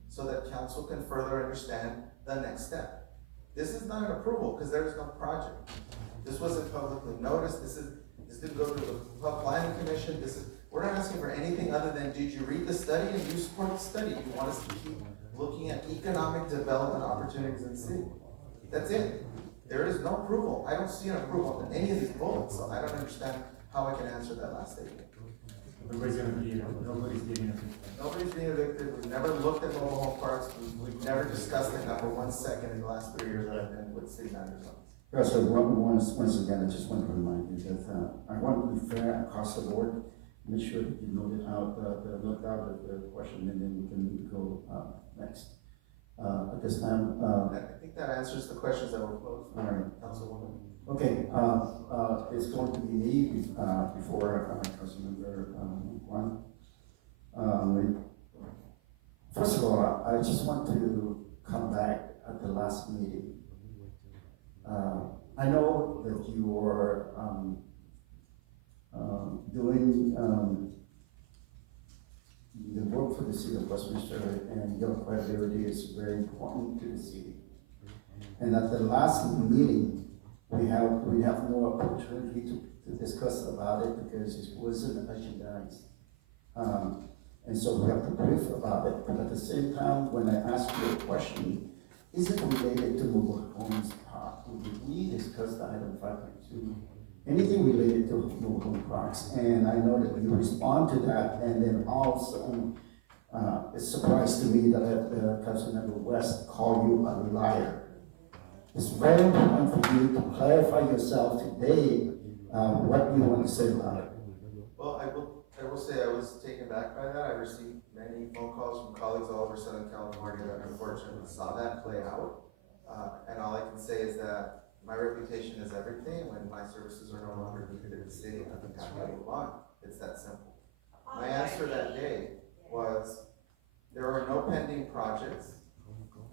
so that council can further understand the next step. This is not an approval because there is no project. This wasn't publicly noticed. This didn't go to the planning commission. We're not asking for anything other than, did you read the study and you support the study? You want us to keep looking at economic development opportunities in the city. That's it. There is no approval. I don't see an approval in any of these bullets, so I don't understand how I can answer that last statement. Everybody's gonna be, nobody's getting it. Nobody's being evicted. We've never looked at mobile home parks. We've never discussed it, not for 1 second in the last 3 years that I've been with city manager's office. So once again, I just want to remind you that, I want to be fair across the board. Make sure that you noted out, looked out the question, and then we can go, next. At this time, I think that answers the questions that were posed. all right. Councilwoman. Okay, it's going to be me, before, Councilmember, Juan. First of all, I just want to come back at the last meeting. I know that you are, doing, the work for the city of Westminster, and your credibility is very important to the city. And at the last meeting, we have no opportunity to discuss about it because it wasn't agendized. And so we have to brief about it, but at the same time, when I ask you a question, is it related to mobile homes park? We discussed item 5.2, anything related to mobile home parks, and I know that you respond to that, and then also, it's a surprise to me that Councilmember West called you a liar. It's very important for you to clarify yourself today, what you want to say about it. Well, I will say I was taken back by that. I received many phone calls from colleagues all over Southern California that unfortunately saw that play out. And all I can say is that my reputation is everything. When my services are no longer needed in the city, I think I have to move on. It's that simple. My answer that day was, there are no pending projects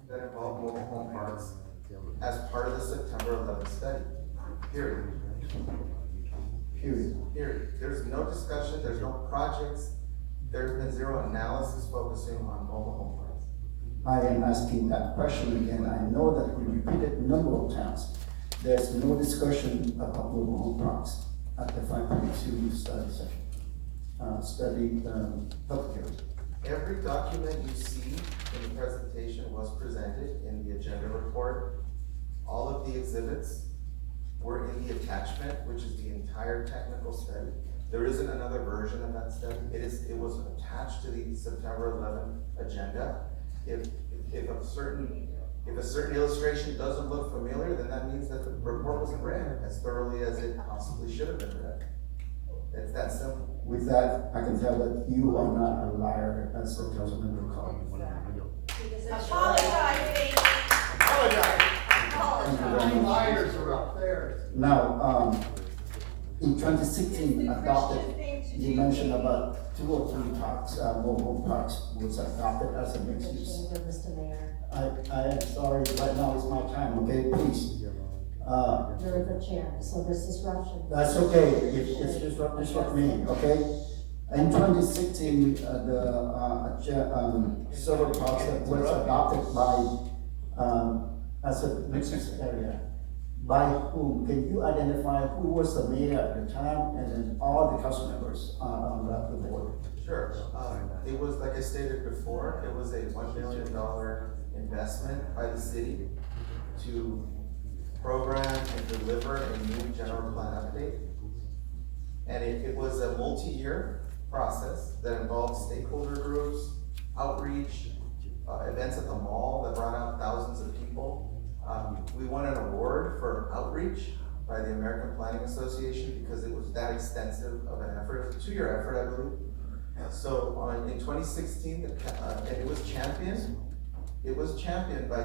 that involve mobile home parks as part of the September 11th study. Period. Period. There's no discussion, there's no projects, there's been zero analysis focusing on mobile home parks. I am asking that question again. I know that we repeated a number of times. there's no discussion about mobile home parks at the 5.2 study session, public hearing. Every document you see in the presentation was presented in the agenda report. All of the exhibits were in the attachment, which is the entire technical study. There isn't another version of that study. It was attached to the September 11th agenda. If a certain illustration doesn't look familiar, then that means that the report wasn't read as thoroughly as it possibly should have been read. It's that simple. With that, I can tell that you are not a liar, as the council member called. Liars are up there. Now, in 2016 adopted, you mentioned about 2 or 3 parks, mobile parks was adopted as a mixed use. Mr. Mayor, I am sorry, right now is my time, okay, please. you're the chair, so there's disruption. That's okay, it's disrupt me, okay? In 2016, several parks that was adopted by, as a mixed area. By whom? Can you identify who was the mayor at the time and then all the council members on the board? Sure. It was, like I stated before, it was a $1 million investment by the city to program and deliver a new general plan update. And it was a multi-year process that involved stakeholder groups, outreach, events at the mall that brought out thousands of people. We won an award for outreach by the American Planning Association because it was that extensive of an effort. It was a 2-year effort, I believe. So in 2016, and it was championed by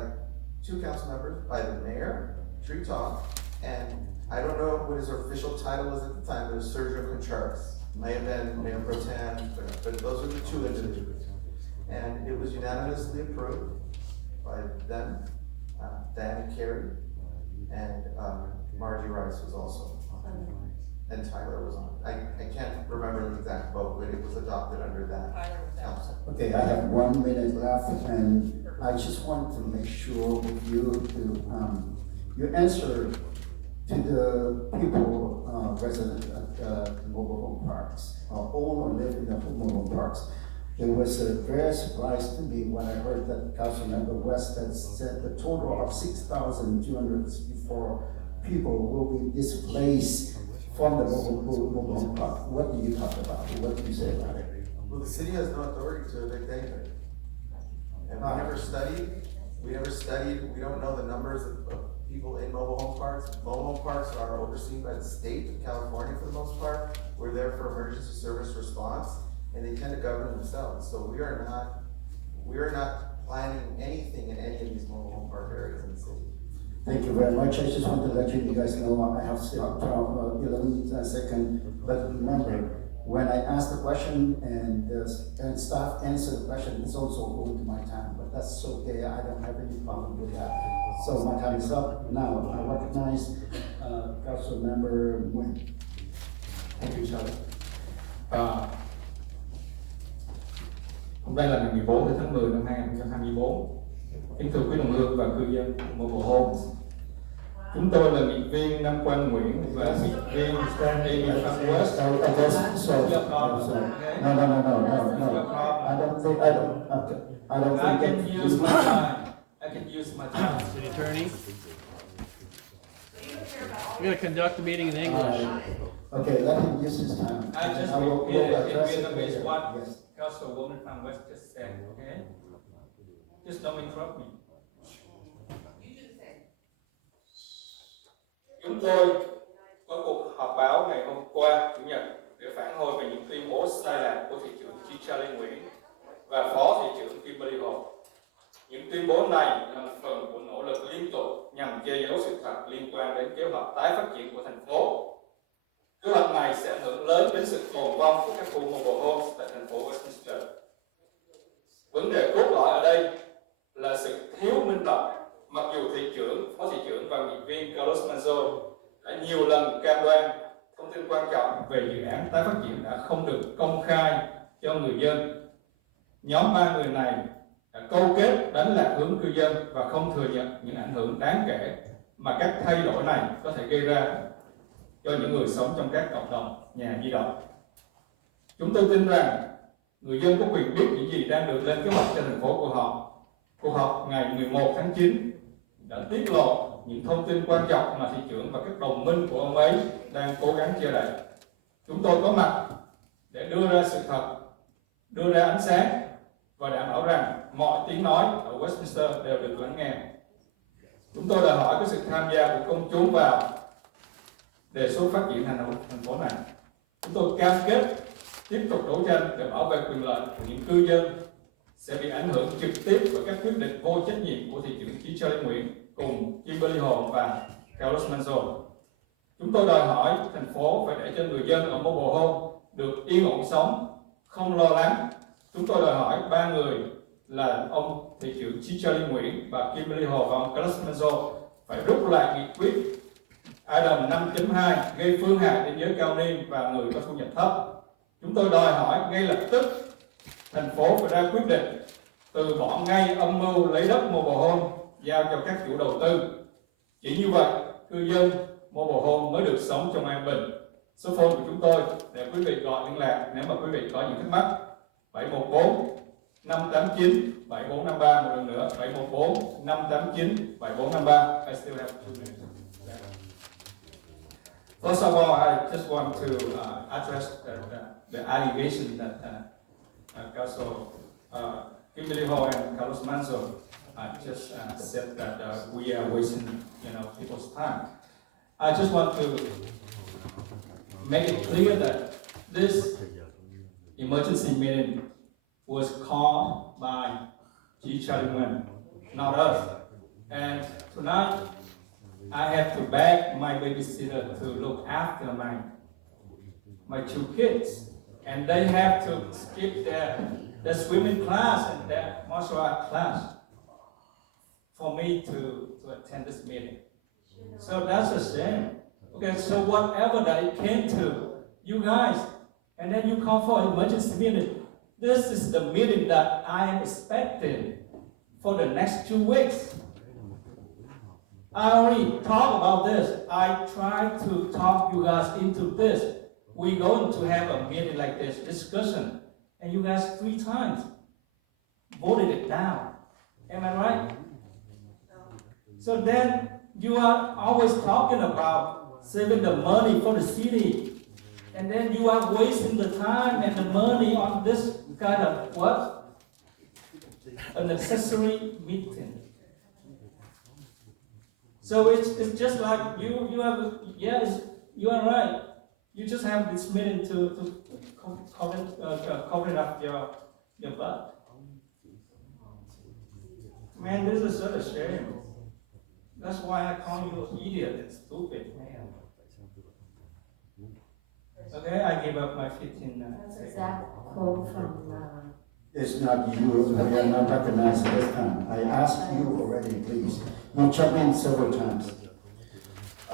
2 council members, by the mayor, Tree Talk, and I don't know what his official title was at the time, but it was Sergio Contreras. May have been Mayor Pro Tem, but those were the 2 individuals. And it was unanimously approved by them, Dan and Carrie, and Margie Rice was also on it. And Tyler was on it. I can't remember the exact vote, but it was adopted under that council. Okay, I have 1 minute left, and I just want to make sure with you to, you answer to the people, resident at the mobile home parks, own or live in the mobile home parks. It was a very surprise to me when I heard that Councilmember West had said the total of 6,264 people will be displaced from the mobile home park. What do you talk about? What do you say about it? Well, the city has no authority to evict anybody. And we never studied, we don't know the numbers of people in mobile home parks. Mobile home parks are overseen by the state of California for the most part. We're there for emergency service response, and they tend to govern themselves. So we are not planning anything in any of these mobile home park areas in the city. Thank you very much. I just want to let you guys know I have still 11 seconds. But remember, when I ask the question and staff answer the question, it's also going to my time. But that's okay. I don't have any problem with that. So my time is up. Now I recognize Council Member Nguyen. Thank you, Charlie. Hôm nay là ngày 14 tháng 10 năm 2024. Kính thưa quý đồng hương và cư dân Moblihouse, chúng tôi là nghị viên Nam Quang Nguyễn và nghị viên Amy Van West. No. I don't I think can use my time. I can use my time. City Attorney. We're going to conduct the meeting in English. Okay, let him use his time. I just will repeated address in it Vietnamese later. what Yes. Councilwoman Van West just said, okay? Just don't interrupt me. Chúng tôi có cuộc họp báo ngày hôm qua, Chủ nhật, để phản hồi về những tuyên bố sai lạc của thị trưởng Charlie Nguyễn và phó thị trưởng Moblihouse. Những tuyên bố này là một phần của nỗ lực liên tục nhằm che giấu sự thật liên quan đến kế hoạch tái phát triển của thành phố. Kế hoạch này sẽ ảnh hưởng lớn đến sự tồn vong của các khu mobile homes tại thành phố Westminster. Vấn đề cốt lõi ở đây là sự thiếu minh bạch. Mặc dù thị trưởng, phó thị trưởng và nghị viên Carlos Manzo đã nhiều lần cam đoan thông tin quan trọng về dự án tái phát triển đã không được công khai cho người dân. Nhóm 3 người này đã câu kết đánh lạc hướng cư dân và không thừa nhận những ảnh hưởng đáng kể mà các thay đổi này có thể gây ra cho những người sống trong các cộng đồng nhà di động. Chúng tôi tin rằng người dân có quyền biết những gì đang được lên kế hoạch cho thành phố của họ. Cuộc họp ngày 11 tháng 9 đã tiết lộ những thông tin quan trọng mà thị trưởng và các đồng minh của ông ấy đang cố gắng che đậy. Chúng tôi có mặt để đưa ra sự thật, đưa ra ánh sáng và đảm bảo rằng mọi tiếng nói ở Westminster đều được lắng nghe. Chúng tôi đòi hỏi cái sự tham gia của công chúng vào đề xuất phát triển thành phố này. Chúng tôi cam kết tiếp tục đấu tranh để bảo vệ quyền lợi của những cư dân sẽ bị ảnh hưởng trực tiếp bởi các quyết định vô trách nhiệm của thị trưởng Chí Charlie Nguyễn cùng Kimberly Hồ và Carlos Manzo. Chúng tôi đòi hỏi thành phố phải để cho người dân ở Moblihouse được yên ổn sống, không lo lắng. Chúng tôi đòi hỏi ba người là ông thị trưởng Chí Charlie Nguyễn và Kimberly Hồ và ông Carlos Manzo phải rút lại nghị quyết Item 5.2 gây phương hại đến giới cao niên và người có thu nhập thấp. Chúng tôi đòi hỏi ngay lập tức thành phố phải ra quyết định từ bỏ ngay âm mưu lấy đất Moblihouse giao cho các chủ đầu tư. Chỉ như vậy, cư dân Moblihouse mới được sống trong an bình. Số phone của chúng tôi để quý vị gọi liên lạc nếu mà quý vị có những thắc mắc: 714 589 7453. Một lần nữa 714 589 7453. I still have 2 minutes. First of all, I just want to address the allegation that Council Kimberly Ho and Carlos Manzo just said that we are wasting, people's time. I just want to make it clear that this emergency meeting was called by G. Charlie Nguyen, not us. And tonight, I have to beg my babysitter to look after my 2 kids, and they have to skip their swimming class and their martial art class for me to attend this meeting. So that's a shame. Okay, so whatever that it came to, you guys, and then you call for an emergency meeting. This is the meeting that I am expecting for the next 2 weeks. I already talked about this. I tried to talk you guys into this. We're going to have a meeting like this, discussion, and you guys 3 times voted it down. Am I right? So then you are always talking about saving the money for the city, and then you are wasting the time and the money on this kind of what? An accessory meeting. So it's just like you have, yes, you are right. You just have this meeting to cover up your butt. Man, this is such a shame. That's why I call you an idiot and stupid, man. Okay, I give up my 15 minutes. That's exact quote from, It's not you, we are not recognized this time. I asked you already, please. You jumped in several times.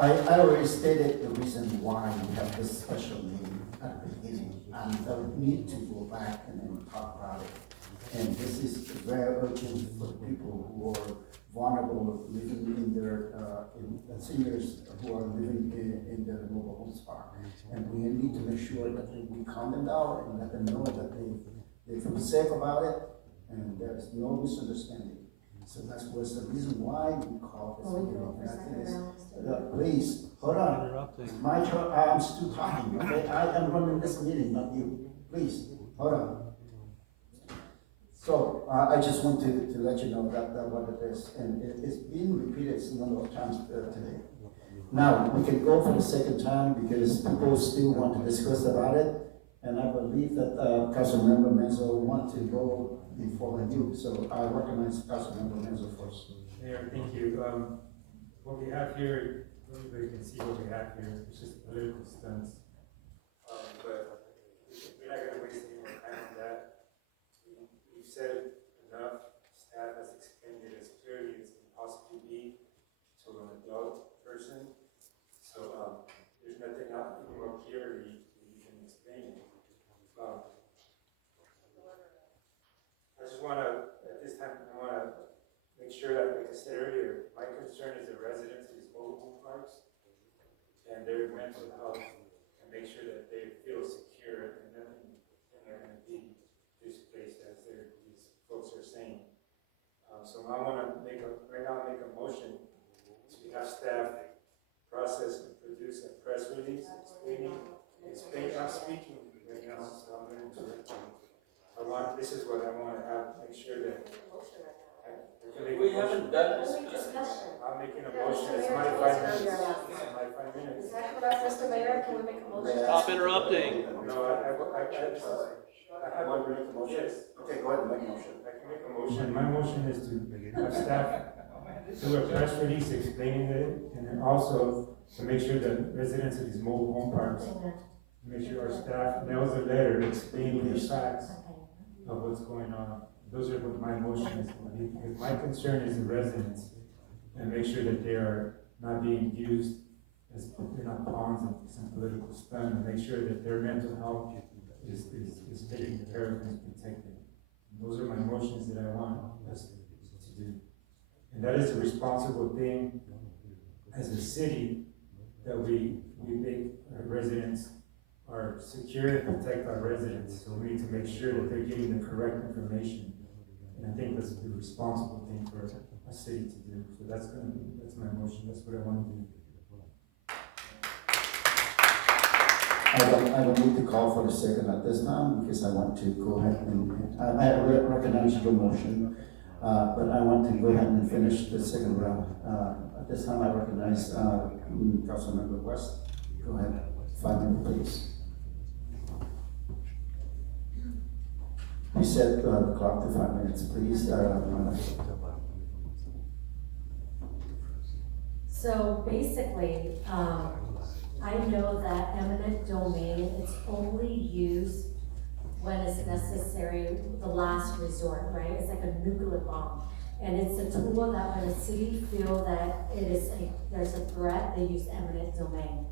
I already stated the reason why we have this special meeting at the beginning, and we need to go back and then talk about it. And this is very urgent for the people who are vulnerable, living in their, seniors who are living in their mobile homes park. And we need to make sure that we calm them down and let them know that they feel safe about it, and there's no misunderstanding. So that's was the reason why we called this meeting. Please, hold on. My turn, I'm still talking, okay? I am running this meeting, not you. Please, hold on. So, I just want to let you know that what it is, and it's been repeated a number of times today. Now, we can go for the second time because people still want to discuss about it, and I believe that Councilmember Menzo want to go before you, so I recognize Councilmember Menzo first. Mayor, thank you. What we have here, everybody can see what we have here. It's just political stunts. But we're not going to waste any more time on that. We've said enough. Staff has explained it as clearly as it can possibly be to an adult person. So there's nothing out any more clearly you can explain it. I just want to, at this time, I want to make sure that, like I said earlier, my concern is the residents of these mobile home parks and their mental health, and make sure that they feel secure and nothing and they're gonna be displaced as these folks are saying. So I wanna make a motion to have staff process and produce a press release explaining, I'm speaking right now, so I'm gonna direct you. This is what I wanna have, make sure that. We haven't done this. I'm making a motion, it's my 5 minutes. It's my 5 minutes. Is that correct, Mr. Mayor? Can we make a motion? Stop interrupting. No, I have one motion. Yes. Okay, go ahead and make a motion. I can make a motion. My motion is to have staff do a press release explaining it, and then also to make sure that residents of these mobile home parks, make sure our staff mails a letter explaining the facts of what's going on. Those are what my motion is going to be, because my concern is the residents, and make sure that they are not being used as, they're not pawns in some political stunt, and make sure that their mental health is taken care of and protected. And those are my motions that I want us to do. And that is a responsible thing as a city, that we make our residents are secure and protect our residents. So we need to make sure that they're getting the correct information. And I think that's the responsible thing for a city to do. So that's my motion. That's what I want to do. I don't need to call for the second at this time, because I want to go ahead and, I recognize your motion, but I want to go ahead and finish the second round. At this time, I recognize, Councilmember West. Go ahead, 5 minutes, please. You set the clock to 5 minutes, please. So basically, I know that eminent domain is only used when it's necessary, the last resort, right? It's like a nuclear bomb. And it's a tool that when a city feels that there's a threat, they use eminent domain.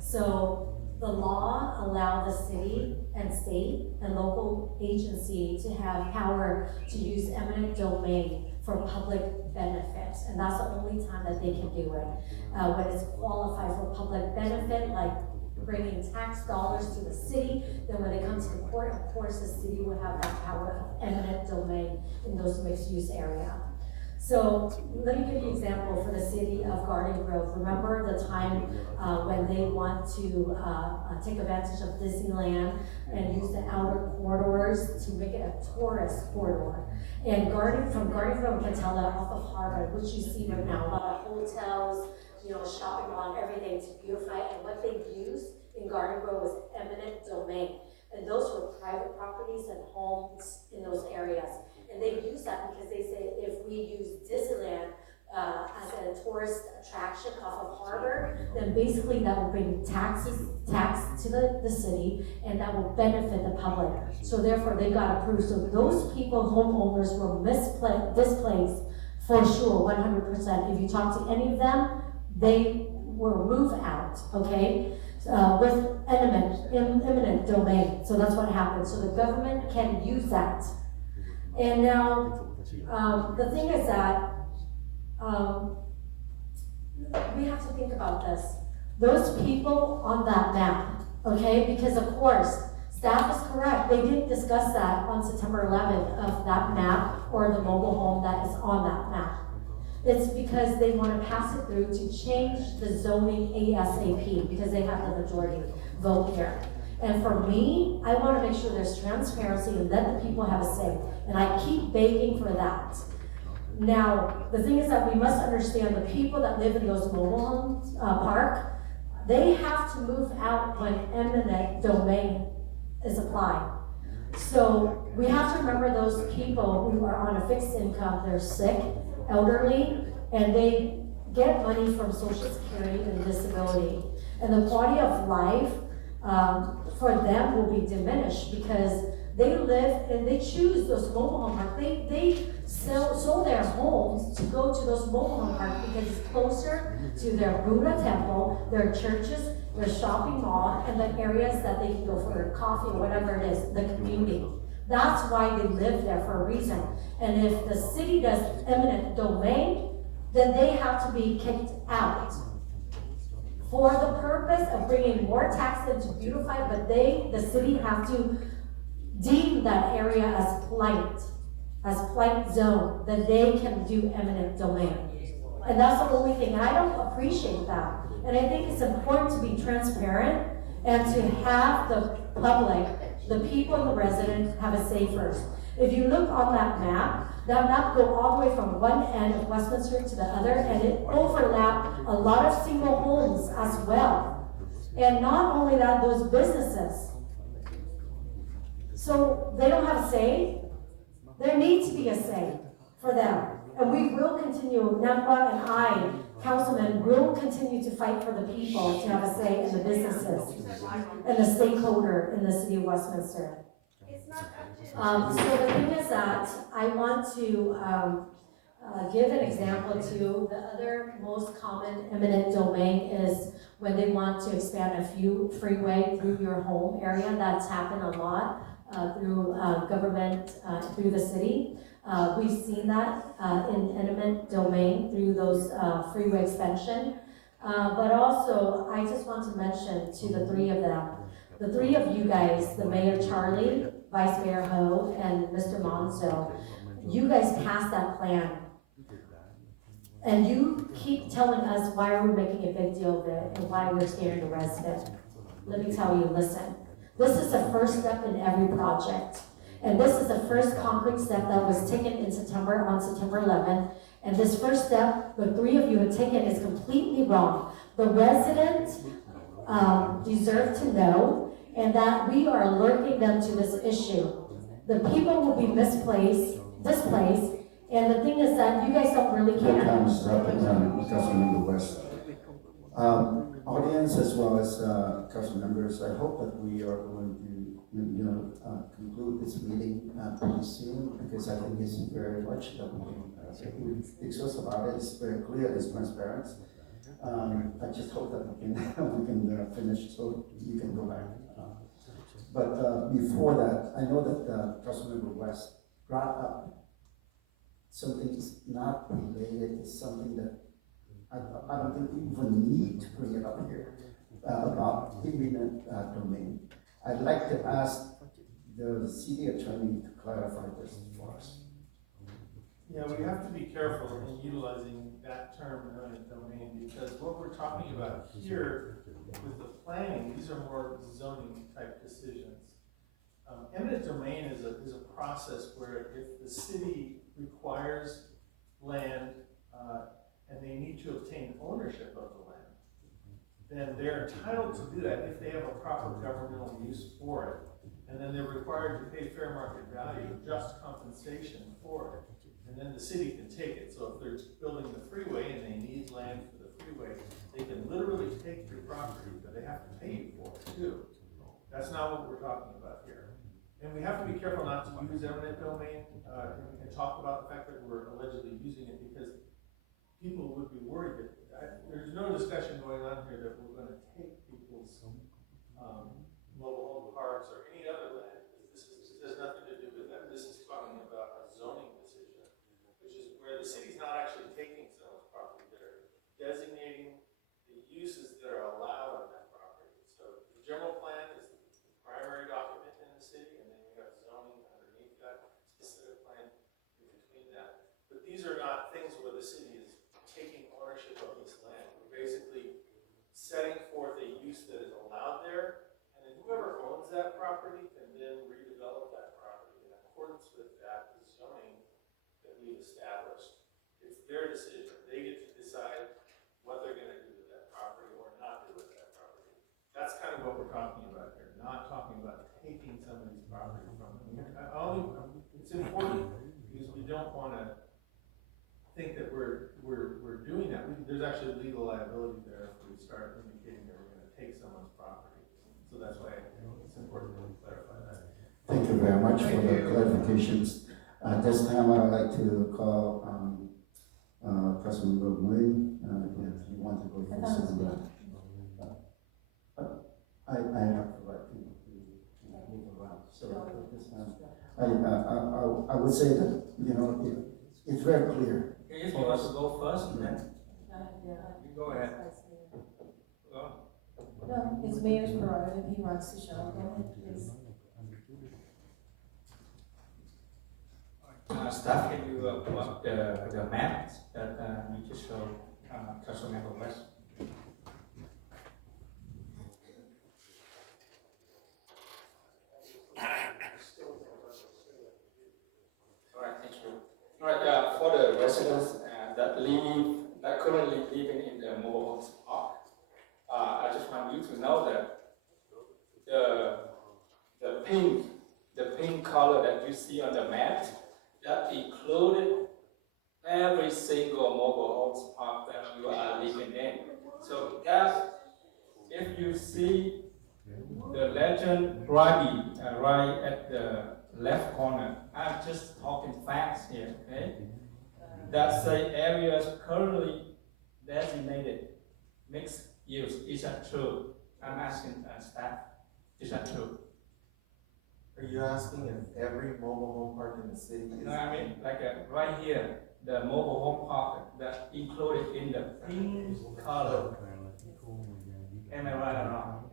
So the law allows the city and state and local agency to have power to use eminent domain for public benefits, and that's the only time that they can do it. When it's qualified for public benefit, like bringing tax dollars to the city, then when it comes to court, of course, the city would have that power of eminent domain in those mixed-use areas. So let me give you an example for the city of Garden Grove. Remember the time when they want to take advantage of Disneyland and use the outer corridors to make it a tourist corridor. And from Garden Grove, we can tell that off of Harvard, which you see right now, a lot of hotels, shopping mall, everything to beautify. And what they used in Garden Grove was eminent domain. And those were private properties and homes in those areas. And they use that because they say if we use Disneyland as a tourist attraction off of Harbor, then basically that will bring tax to the city, and that will benefit the public. So therefore they got approved. So those people, homeowners, were displaced for sure, 100%. If you talk to any of them, they were moved out, okay? With eminent domain. So that's what happened. So the government can use that. And now, the thing is that we have to think about this. Those people on that map, okay, because of course, staff is correct. They didn't discuss that on September 11th of that map or the mobile home that is on that map. It's because they want to pass it through to change the zoning ASAP because they have the majority vote here. And for me, I want to make sure there's transparency and let the people have a say. And I keep begging for that. Now, the thing is that we must understand the people that live in those mobile homes park, they have to move out when eminent domain is applied. So we have to remember those people who are on a fixed income, they're sick, elderly, and they get money from Social Security and disability. And the quality of life for them will be diminished because they live and they choose those mobile home parks. They sold their homes to go to those mobile home parks because it's closer to their Buddha temple, their churches, their shopping mall, and the areas that they can go for coffee or whatever it is, the community. That's why they live there for a reason. And if the city does eminent domain, then they have to be kicked out for the purpose of bringing more tax in to beautify, but the city have to deem that area as blight zone, then they can do eminent domain. And that's the only thing, and I don't appreciate that. And I think it's important to be transparent and to have the public, the people and the residents have a say first. If you look on that map go all the way from one end of Westminster to the other, and it overlapped a lot of single homes as well. And not only that, those businesses. So they don't have a say. There needs to be a say for them. And we will continue, Nampa and I, councilmen, will continue to fight for the people to have a say in the businesses and the stakeholder in the city of Westminster. So the thing is that I want to give an example too. The other most common eminent domain is when they want to expand a freeway through your home area. That's happened a lot through government, through the city. We've seen that in eminent domain through those freeway expansion. But also, I just want to mention to the three of them, the three of you guys, the Mayor Charlie, Vice Mayor Ho, and Mr. Monzo, you guys passed that plan. And you keep telling us why we're making a big deal of it and why we're scaring the resident. Let me tell you, listen, this is the first step in every project. And this is the first concrete step that was taken in September, on September 11th. And this first step, the three of you have taken, is completely wrong. The residents deserve to know, and that we are alerting them to this issue. The people will be displaced, and the thing is that you guys don't really care. Councilmember West. Audience as well as council members, I hope that we are going to conclude this meeting pretty soon, because I think it's very much that we can exhaust about it. It's very clear, it's transparent. I just hope that we can finish so you can go back. But before that, I know that Councilmember West brought up something that's not related. It's something that I don't think we even need to bring it up here about eminent domain. I'd like to ask the city attorney to clarify this for us. Yeah, we have to be careful in utilizing that term, eminent domain, because what we're talking about here with the planning, these are more zoning type decisions. Eminent domain is a process where if the city requires land and they need to obtain ownership of the land, then they're entitled to do that if they have a proper governmental use for it. And then they're required to pay fair market value, just compensation for it. And then the city can take it. So if they're building the freeway and they need land for the freeway, they can literally take your property, but they have to pay you for it too. That's not what we're talking about here. And we have to be careful not to use eminent domain and talk about the fact that we're allegedly using it, because people would be worried that there's no discussion going on here that we're going to take people's mobile home parks or any other land. This has nothing to do with that. This is talking about a zoning decision, which is where the city's not actually taking someone's property. They're designating the uses that are allowed on that property. So the general plan is the primary document in the city, and then you have zoning underneath that, specific plan in between that. But these are not things where the city is taking ownership of this land. We're basically setting forth a use that is allowed there, and then whoever owns that property can then redevelop that property in accordance with that zoning that we've established. It's their decision. They get to decide what they're going to do with that property or not do with that property. That's kind of what we're talking about here, not talking about taking somebody's property from them. It's important because we don't want to think that we're doing that. There's actually legal liability there if we start indicating that we're going to take someone's property. So that's why it's important to clarify that. Thank you very much for the clarifications. This time I'd like to call Councilmember Moon. If you want to go first. I have the right to move around. So this time, I would say that, you know, it's very clear. Okay, if you want to go first, then Yeah. you go ahead. Go. No, it's mayor's prerogative, he wants to show, go ahead, please. Staff, can you put up the map that you just showed Councilmember West? All right, thank you. All right, for the residents that currently living in the mobile homes park, I just want you to know that the pink color that you see on the map, that included every single mobile homes park that you are living in. So that, if you see the legend right at the left corner, I'm just talking facts here, okay? That say areas currently designated mixed use. Is that true? I'm asking staff. Is that true? Are you asking if every mobile home park in the city is? No, I mean, like right here, the mobile home park that included in the pink color. Am I right or wrong?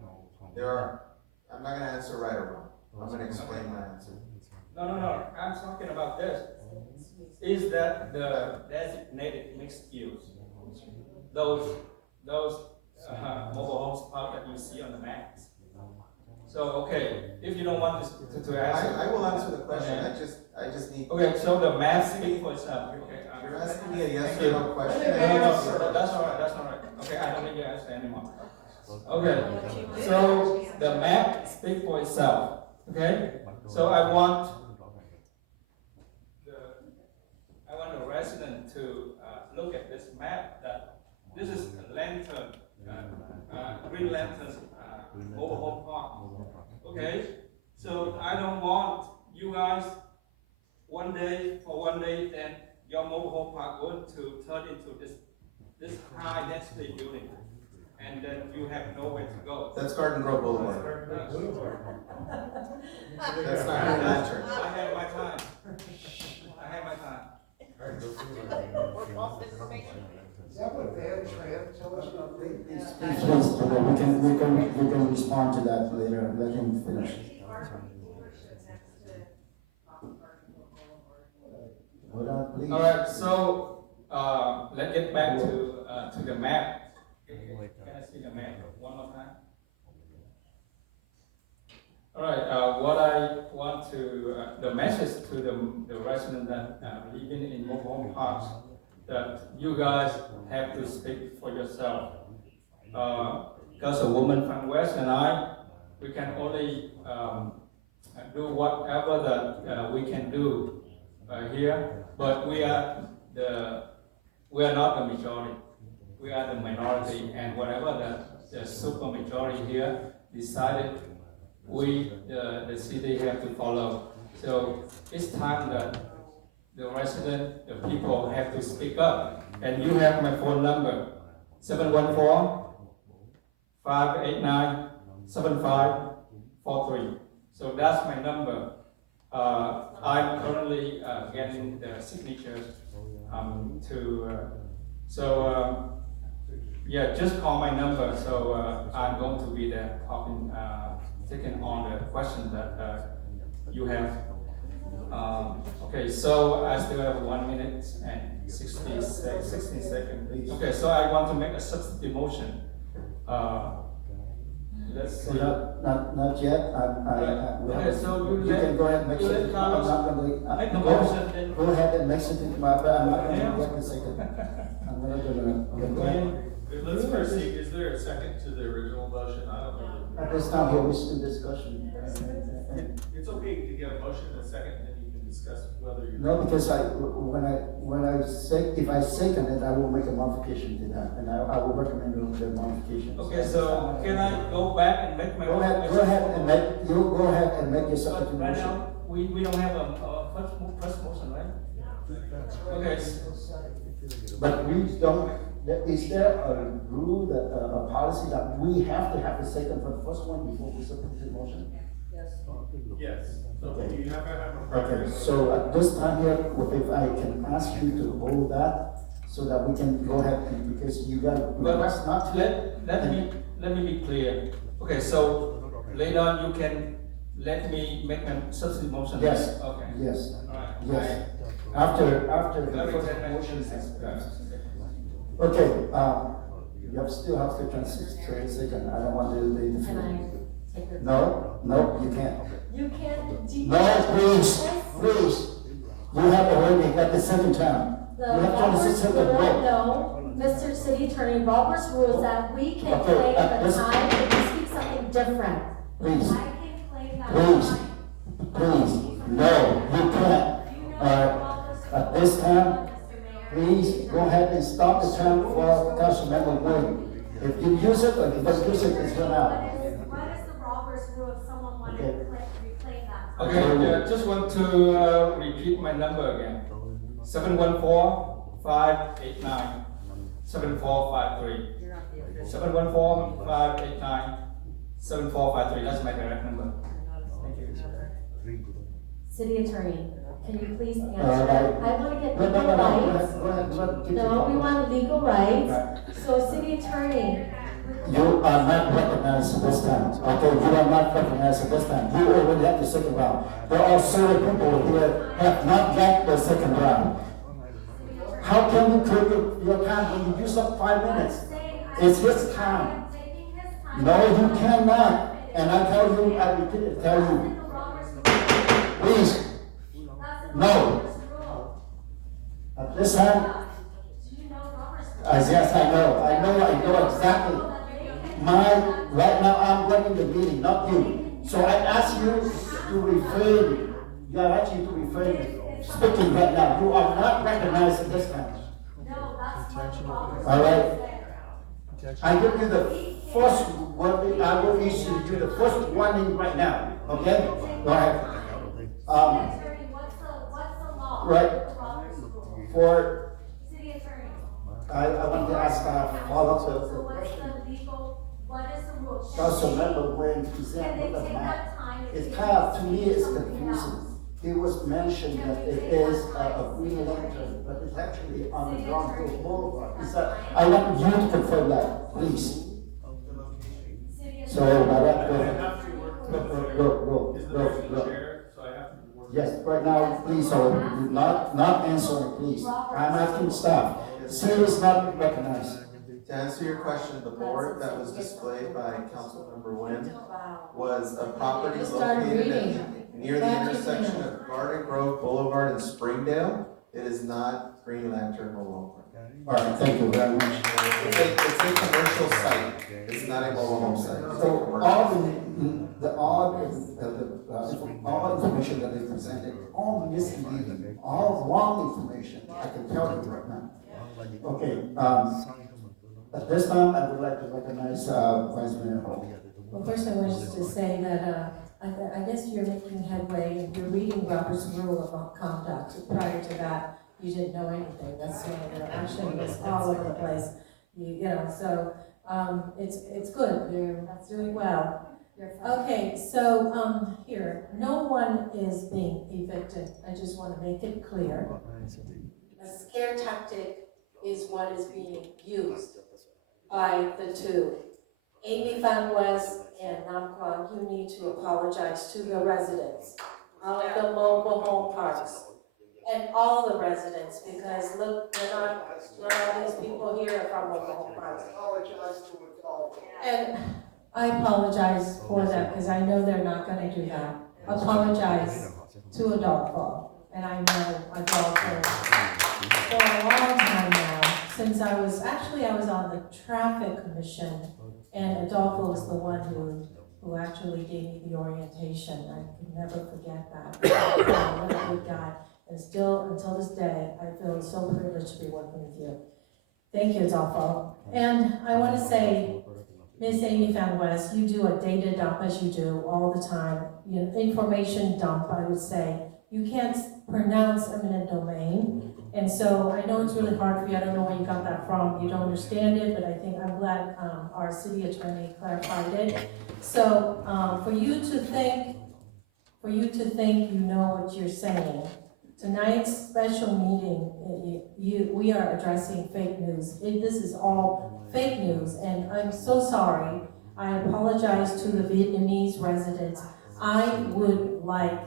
I'm not gonna answer right or wrong. I'm gonna explain my answer. No. I'm talking about this. Is that the designated mixed use? Those mobile homes park that you see on the maps. So, okay, if you don't want to answer. I will answer the question, Okay. I just need. Okay, so the map speak for itself. Okay, You're asking me a yes or no question. No, that's all right. Okay, I don't need your answer anymore. Okay, so the map speak for itself, okay? So I want the resident to look at this map, that this is a lantern, green lantern, mobile home park, okay? So I don't want you guys one day, then your mobile home park going to turn into this high density building, and then you have nowhere to go. That's Garden Grove Boulevard. That's not Green Lantern. I have my time. Is that what Van Tran told us about? Please, we can respond to that later, let him finish. Hold on, please. All right, so let's get back to the map. Can I see the map one more time? All right, what I want to the message to the residents that living in mobile home parks, that you guys have to speak for yourself. Because a woman from West and we can only do whatever that we can do here, but we are not the majority. We are the minority, and whatever the super majority here decided, we the city have to follow. So it's time that the resident, the people have to speak up. And you have my phone number, 714-589-7543. So that's my number. I'm currently getting the signatures yeah, just call my number. So I'm going to be there talking, taking on the question that you have. Okay, so I still have 1 minute and 16 seconds. Okay, so I want to make a substitute motion. Let's see. Not yet, Okay, so you can go ahead and make it. Carlos, make the motion, then. Go ahead and make it, but I'm not gonna get the second. I'm not gonna, go ahead. Let's proceed, is there a second to the original motion? I don't know. At this time, here, we're still in discussion. It's okay to get a motion in a second, and then you can discuss whether you're. No, because if I second it, I will make a modification to that, and I will recommend the modification. Okay, so can I go back and make my? Go ahead and make your substitute Right motion. now, we don't have a first motion, right? Okay. But we don't, is there a rule that, a policy that we have to have a second for the first one before we submit the motion? Yes. So Okay. you have to have a Okay, preference. so at this time here, if I can ask you to hold that, so that we can go ahead and, because you got a request not to. Let me be clear. Okay, so later on you can let me make a substitute motion. Yes. Okay. Yes, Alright. yes. After Let me the go ahead and motion motion. has passed. Okay, you still have to transition a second, I don't want to leave the Can floor. I take your? No, you can't. You can't. do you- No, please. You have already got the second time. The You have Robert's 26 rule, seconds, go. no, Mr. City Attorney, Robert's rule is that we can Okay, claim the listen. time if we speak something different. Please, I can claim that Please. time. please, no, you can't. At this time, please go ahead and stop the time for Councilmember Wynn. If you use it or if you don't use it, it's run out. What is the Robert's rule if someone wanted Okay. to reclaim that time? Okay, yeah, just want to repeat my number again. 714-589-7453. 714-589-7453. That's my direct number. Thank you. City Attorney, can you please Right. answer? I want to get No, legal go rights. ahead, keep No, talking. we want legal rights. Right. So City Attorney, You are not recognized this time, okay? You are not recognized this time. You already have the second round. There are several people here have not got the second round. How can you clear your time when you use up 5 minutes? It's his time. No, you cannot. And I tell you, I repeat it, tell you. Please, no. At this time, yes, I know exactly. Right now, I'm running the meeting, not you. So I ask you to refrain. You are actually to refrain speaking right now. You are not recognized at this time. All right. I give you the first warning. I will issue you the first warning right now. Okay? Go ahead. what's the law? Right. For For City Attorney. I want to ask follow up So the what's question. the legal, what is the rule? Councilmember when he Can said they with the take map. that time? It's kind of, to me, it's confusing. It was mentioned that it is a green lantern, but it's actually on the John Hill Boulevard. Is that, I want you to confirm that, please. So, go ahead. Go. Yes, right now, please, not answering, please. I'm asking staff. City is not recognized. To answer your question, the board that was displayed by Councilmember Wynn was a property Start located reading. near the intersection of Garden Grove Boulevard and Springdale. It is not Green Lantern Mobile Home Park. All right, thank you very much. It's a commercial site. It's not a mobile home site. It's a So commercial. all information that they presented, all misleading, all wrong information, I can tell you right now. Okay, at this time, I would like to recognize, Vice Mayor Hall. Well, first I wanted to say that, I guess you're making headway, and you're reading Robert's Rule of Conduct. Prior to that, you didn't know anything, that's why your action was all over the place. You know, so, it's good, you're doing well. Okay, so, here, no one is being evicted, I just wanna make it clear. A scare tactic is what is being used by the two. Amy Van West and Nam Quang, you need to apologize to the residents of the mobile home parks and all the residents, because look, we're not these people here from mobile home parks. Apologize to it all. And I apologize for them, because I know they're not gonna do that. Apologize to a dog fall, and I know a dog for a long time now, since I was on the traffic commission, and Adolfo was the one who actually gave me the orientation. I can never forget that. What a good guy. And still, until this day, I feel so privileged to be working with you. Thank you, Adolfo. And I want to say, Miss Amy Van West, you do a data dump as you do all the time. You know, information dump, I would say. You can't pronounce eminent domain. And so I know it's really hard for you. I don't know where you got that from. You don't understand it, but I think I'm glad our city attorney clarified it. So for you to think for you to think you know what you're saying. Tonight's special meeting, we are addressing fake news. This is all fake news, and I'm so sorry. I apologize to the Vietnamese residents. I would like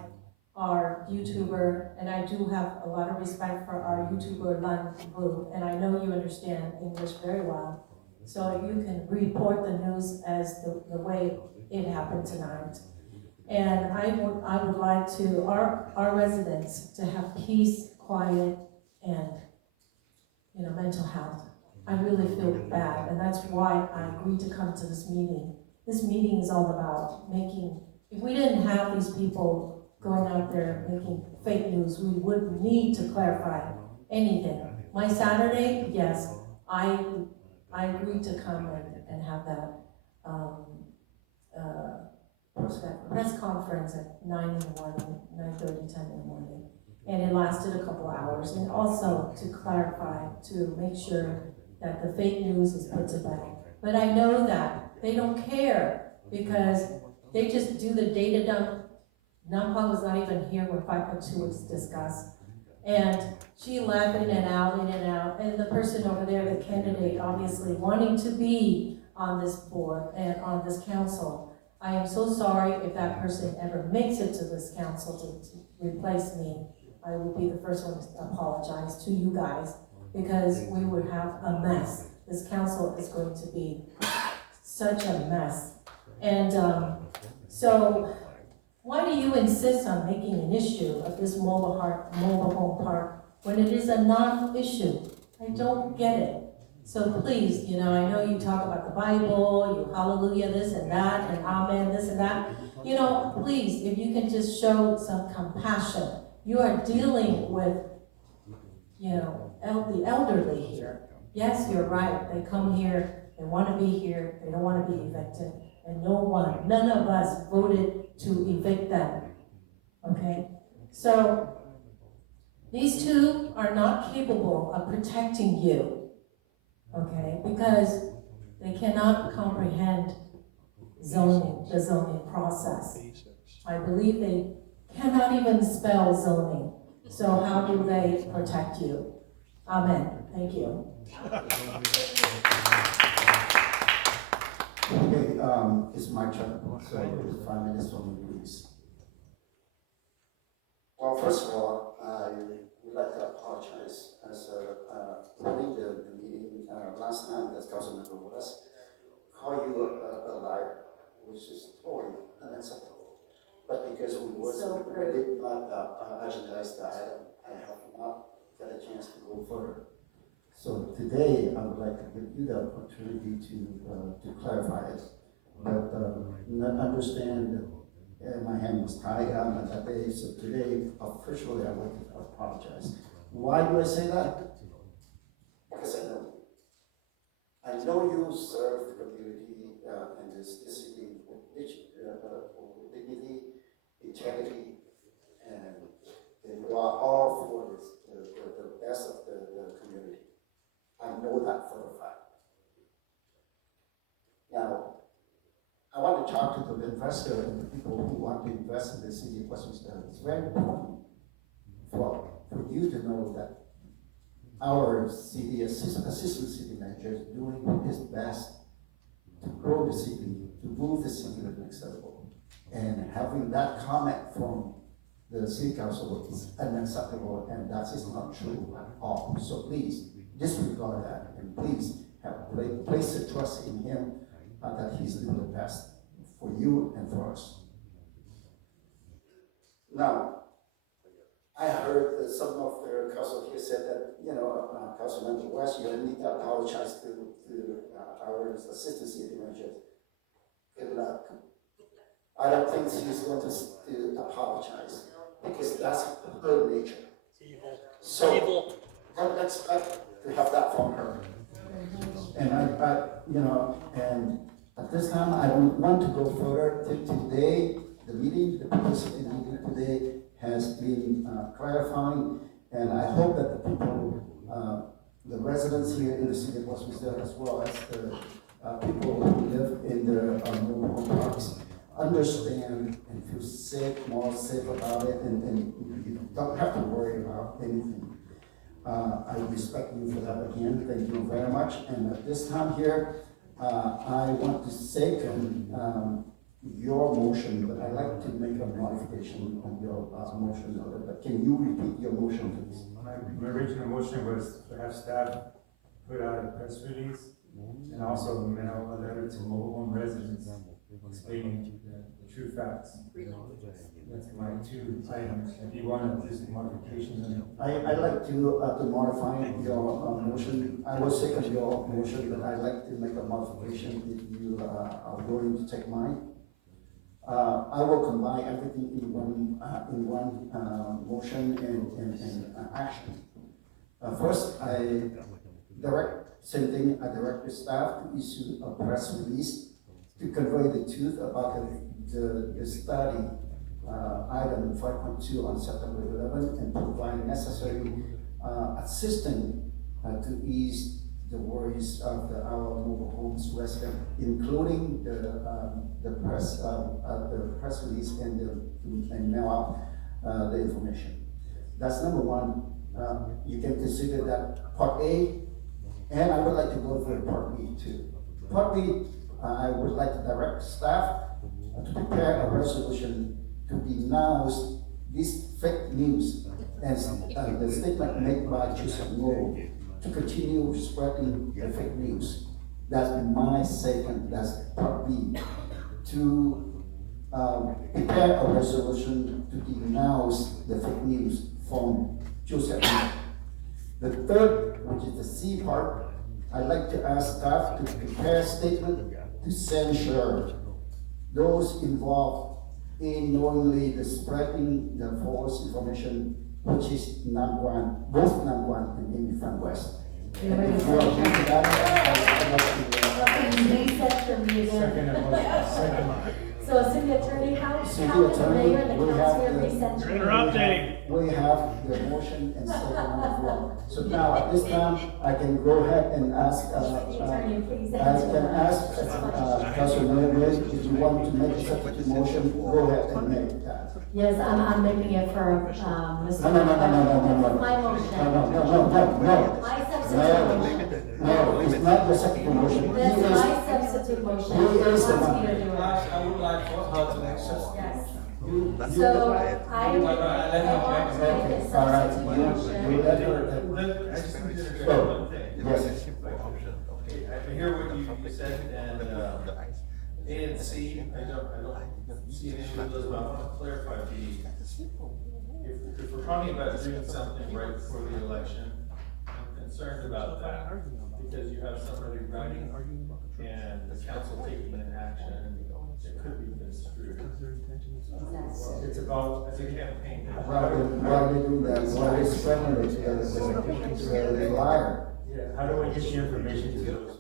our YouTuber, and I do have a lot of respect for our YouTuber Lan Vu, and I know you understand English very well. So you can report the news as the way it happened tonight. And I would like to, our residents to have peace, quiet, and, mental health. I really feel bad, and that's why I agreed to come to this meeting. This meeting is all about if we didn't have these people going out there making fake news, we wouldn't need to clarify anything. My Saturday, yes, I agreed to come and have that, press conference at 9 in the morning, 9:30, 10 in the morning. And it lasted a couple hours. And also to clarify, to make sure that the fake news is put to bed. But I know that they don't care because they just do the data dump. Nampa was not even here when 5.2 was discussed. And she left in and out, and the person over there, the candidate, obviously wanting to be on this board and on this council. I am so sorry if that person ever makes it to this council to replace me. I will be the first one to apologize to you guys because we would have a mess. This council is going to be such a mess. And so why do you insist on making an issue of this mobile home park when it is a non-issue? I don't get it. So please, I know you talk about the Bible, you hallelujah this and that, and amen this and that. Please, if you can just show some compassion. You are dealing with, the elderly here. Yes, you're right. They come here, they want to be here, they don't want to be evicted. And none of us voted to evict them. Okay? So, these two are not capable of protecting you. Okay, because they cannot comprehend the zoning process. I believe they cannot even spell zoning. So how do they protect you? Amen. Thank you. Okay, it's my turn, so 5 minutes for me, please. Well, first of all, I would like to apologize as during the meeting last time that Councilmember was call you a liar, which is totally unacceptable. But because we did not agendize the item, I have not got a chance to go further. So today, I would like to give you the opportunity to clarify it, but understand that my hand was tied on that day. So today, officially, I want to apologize. Why do I say that? Because I know you. I know you serve the community and this city with dignity, integrity, and you are all for the best of the community. I know that for a fact. Now, I want to talk to the investor and the people who want to invest in the city of Westminster. It's very important for you to know that our city assistant city manager is doing his best to grow the city, to move the city to the next level. And having that comment from the city council is unacceptable, and that is not true at all. So please disregard that, and please place the trust in him that he's doing the best for you and for us. Now, I heard that some of the council here said that, Councilmember West, you need to apologize to our assistant city manager. Good luck. I don't think she's going to apologize because that's her nature. So don't expect to have that from her. And and at this time, I don't want to go further. Today, the purpose of the meeting today has been clarifying, and I hope that the people, the residents here in the city of Westminster, as well as the people who live in the mobile home parks, understand and feel safe, more safe about it, and you don't have to worry about anything. I respect you for that again, thank you very much, and at this time here, I want to second, your motion, but I'd like to make a modification on your, motion, but can you repeat your motion, please? My original motion was to have staff put out a press release and also mail a letter to mobile home residents explaining the true facts. That's my two items. If you want to do some modifications on it. I'd like to modify your, motion. I will second your motion, but I'd like to make a modification if you, are willing to take mine. I will combine everything in one motion and action. First, I direct the staff to issue a press release to convey the truth about the study, item 5.2 on September 11, and provide necessary assistance to ease the worries of our mobile homes resident, including the press release and mail out the information. That's number one. You can consider that part A, and I would like to go for part B too. Part B, I would like to direct staff to prepare a resolution to denounce this fake news and the statement made by Nhieu to continue spreading the fake news. That's my second, that's part B. To prepare a resolution to denounce the fake news from Joseph. The third, which is the C part, I'd like to ask staff to prepare a statement to censure those involved in knowingly spreading the false information, which is both Namguan and Amy Fan West. And if you are here to that, I'd like to, Please set your meeting. Second. So City Attorney, how City the Attorney, mayor and the we council have have the- reset your You're meeting? interrupting. we have the motion and second on the floor. So now, at this time, I can go ahead and ask, City Attorney, please I answer. can ask, Councilman Wade, if you want to make a substitute motion, go ahead and make that. Yes, I'm making it for, Mr. No. My motion. No. My substitute motion. No, it's not the second motion. That's He is, my substitute motion. he is the Wants one. me to do it. I would like for her to make sure. Yes. you, So I want to make a all right, substitute you motion. let her, I just need to interject So, one thing. yes. I hear what you said, and, A and C, I don't see an issue with those, but I want to clarify B. If we're talking about doing something right before the election, I'm concerned about that, because you have somebody running and the council taking an action that could be construed. It's about, As a campaign. why they do that, why they spreading the liar. yeah, how do we get the information to those?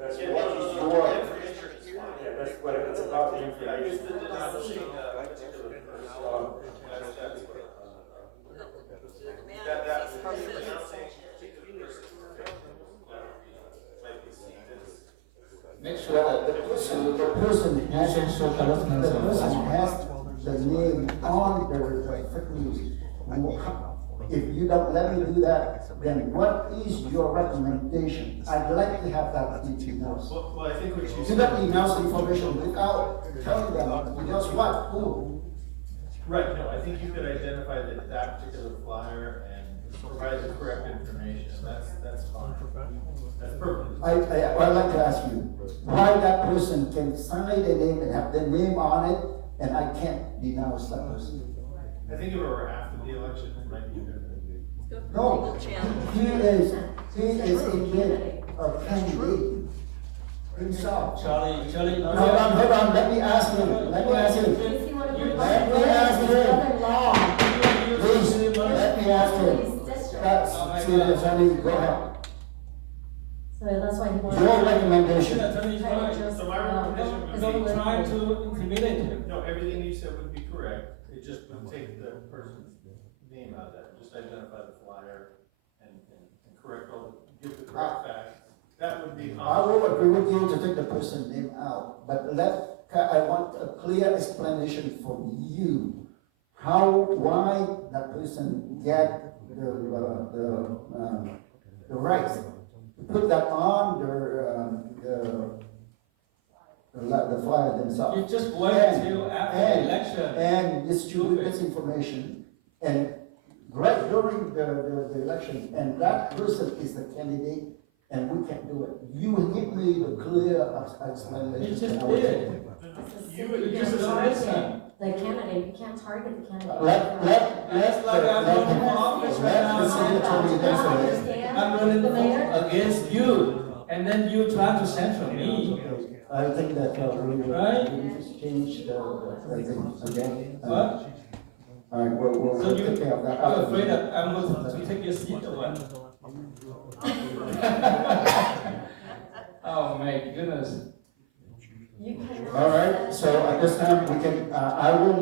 That's Yeah, what no, is no, your, no, information is fine. yeah, that's what it's about, the Yeah, information. it's the denouncing a particular person. That's what, that's denouncing a particular person. Might be seen as. Make sure that The person has the name on the fake news. If you don't let me do that, then what is your recommendation? I'd like to have that details. Well, I think what you You said. don't denounce information without telling them, because what, who? Right, no, I think you could identify that particular flyer and provide the correct information, that's fine. That's perfect. I'd like to ask you, why that person can sign the name and have the name on it, and I can't denounce that person? I think if it were after the election, it might be different. No, he is indeed a candidate himself. Charlie, Hold on, let me ask him. Does he want to put Let me ask him. Please, let me ask him. That's, City Attorney, go ahead. So that's why he wants. Your recommendation. Attorney trying, So my recommendation would It's be, trying to intimidate him. no, everything you said would be correct, it just would take the person's name out of that, just identify the flyer and correct all, give the correct facts. That would be. I will agree with you to take the person's name out, but let I want a clear explanation from you, why that person get the rights to put that on the flyer themselves. You just wait until after the election. And distribute this information, and right during the election, and that person is the candidate, and we can't do it. You give me the clear explanation. You just and I will take did. it. You just don't listen. The candidate, you can't target the candidate. That's like I'm running for office right now. I'm running against you, and then you try to censor me. I think that Right? we just change the thing again. What? All right, we'll So take care of that. you're afraid that I'm going to take your seat or what? Oh my goodness. All right, so at this time, we can, I will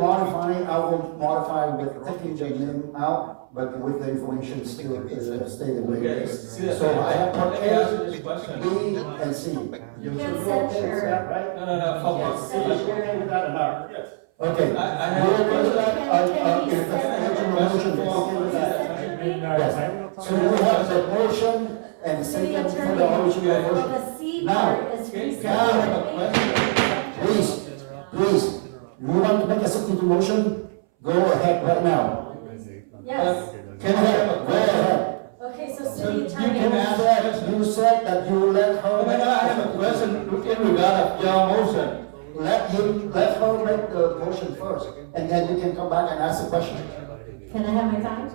modify with taking the name out, but with the information still stay the way it is. So I have Let put me ask you A, this question. B, and C. You can't censure. No, for So you're okay with that or not? Yes. Okay. I You're have. okay with that? If the original motion, you're okay with that? Yes. So we have the motion and second for the original Well, motion. the C Now, part is free. Can I have a question? Please, you want to make a substitute motion? Go ahead right now. Yes. Go ahead. Okay, so So city you attorney. can ask questions. You said that you let her. I have a question in regard of your motion. Let her make the motion first, and then you can come back and ask the question. Can I have my time?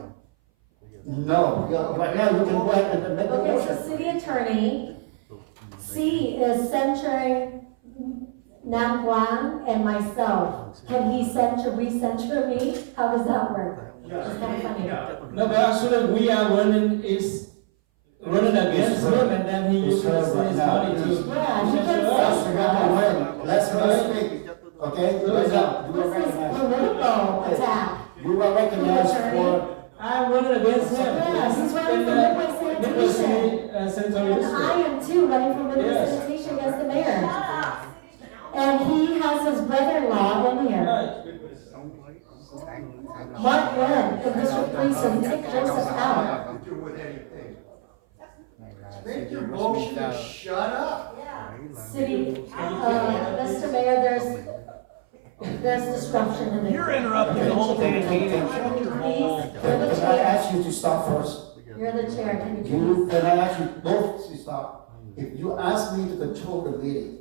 No, right now you can go ahead and make the Okay, so motion. city attorney, C is censuring Nam Guan and myself. Can he re-censure me? How does that work? It's kind of funny. No, but actually we are running against him, and then he uses his money to. Yeah, he can Let's say remember when, let's not speak, okay? Right now, you are this is recognized. political attack. You are recognized for, I'm running against him. Yes, he's running for Midway Sanitation. Sanitary And district. I am too, running for Midway Yes. Sanitation against the mayor. And he has his brother-in-law in here. Right. Mark Webb, the district police, so he take Joseph out. Do with anything. Make your motion and shut up. City, Mr. Mayor, there's disruption in the. You're interrupting the whole damn meeting. Shut your Please, mouth. you're the can I chair. ask you to stop first? You're the chair, can you Can I ask you both to stop? If you ask me to control the meeting,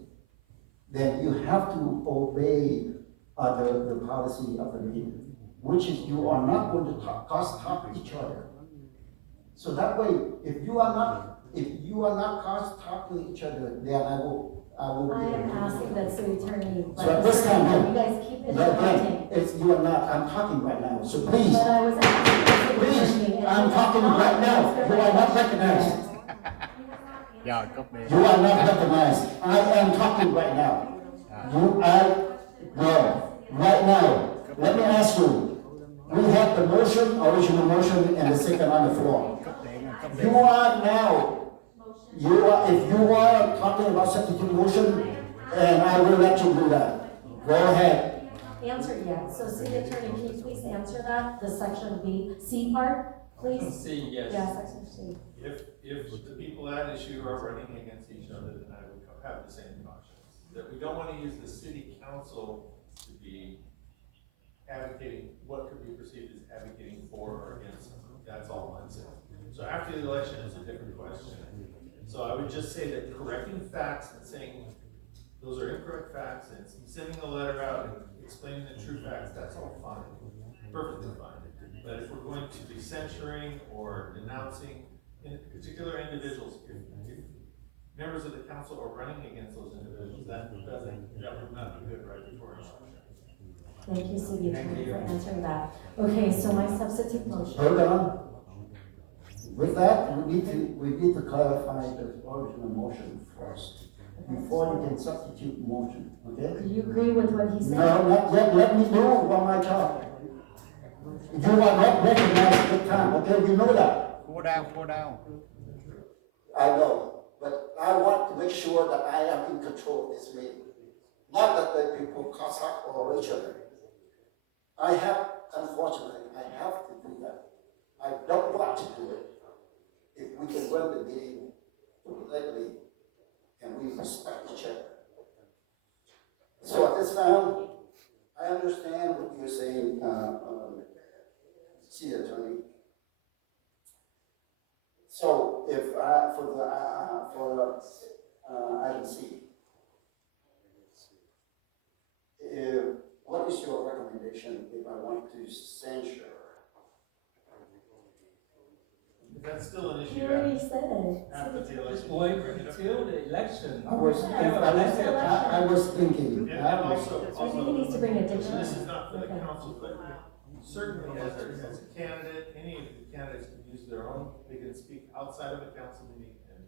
then you have to obey the policy of the meeting, which is you are not going to talk each other. So that way, if you are not talking each other, then I will. I am asking that city attorney. So at this time, You guys keep Again, interrupting. you are not, I'm talking right now, so please, But I was asking the city please, attorney. and I'm he talking was right now, not. you are not recognized. Rồi, cúp đi. You are not recognized. I am talking right now. No, right now. Let me ask you. We have the motion, original motion, and the second on the floor. You are now, if you are talking about substitute motion, and I will let you do that. Go ahead. Answer yet, so city attorney, can you please answer that, the section B, C part, please? C, yes. Yeah, section C. If the people at issue are running against each other, then I would have the same cautions. That we don't wanna use the city council to be advocating, what could be perceived as advocating for or against something. That's all I'm saying. So after the election is a different question. So I would just say that correcting facts and saying those are incorrect facts and sending a letter out and explaining the true facts, that's all fine, perfectly fine. But if we're going to be censuring or denouncing in particular individuals, if members of the council are running against those individuals, that would not be good right before election. Thank you, city attorney, for answering that. Okay, so my substitute motion. Hold on. With that, we need to clarify the original motion first, before you can substitute motion, okay? Do you agree with what he said? No, not yet, let me do one my job. You are not recognized at the time, okay, you know that. Cool down. I know, but I want to make sure that I am in control of this meeting. Not that the people cause up or each other. Unfortunately, I have to do that. I don't want to do it. If we can run the meeting politely and we respect each other. So at this time, I understand what you're saying, City Attorney. So if for item C, what is your recommendation if I want to censure? That's still an issue. You already said it. After the election. Wait until the election. I was thinking. And also, So I think he needs to bring additional. this is not for the Okay. council, but certainly as a candidate, any of the candidates can use their own, they can speak outside of the council meeting and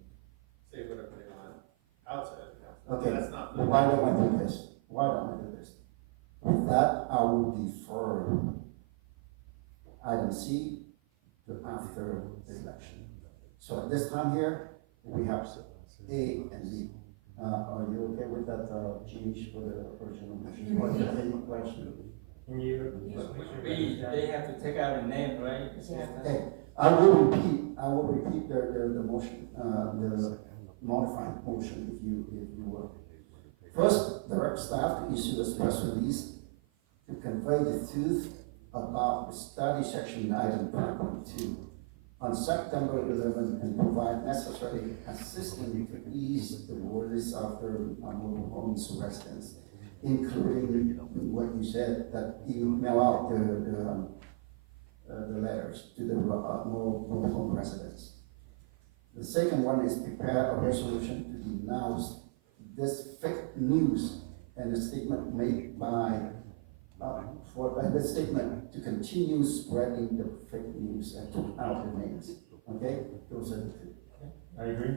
say whatever they want outside of the council. Okay, That's not. but why don't I do this? With that, I will defer item C to after the election. So at this time here, we have A and B. Are you okay with that change for the original motion? Or do you have any question? Can you? They have to take out a name, right? Okay, I will repeat the motion, the modified motion if you will. First, direct staff to issue a press release to convey the truth about the study section item 5.2 on September 11 and provide necessary assistance to ease the worries of the mobile homes residents, including what you said, that email out the letters to the mobile home residents. The second one is prepare a resolution to denounce this fake news and a statement made by the statement to continue spreading the fake news and put out the names. Okay, those are the two. I agree.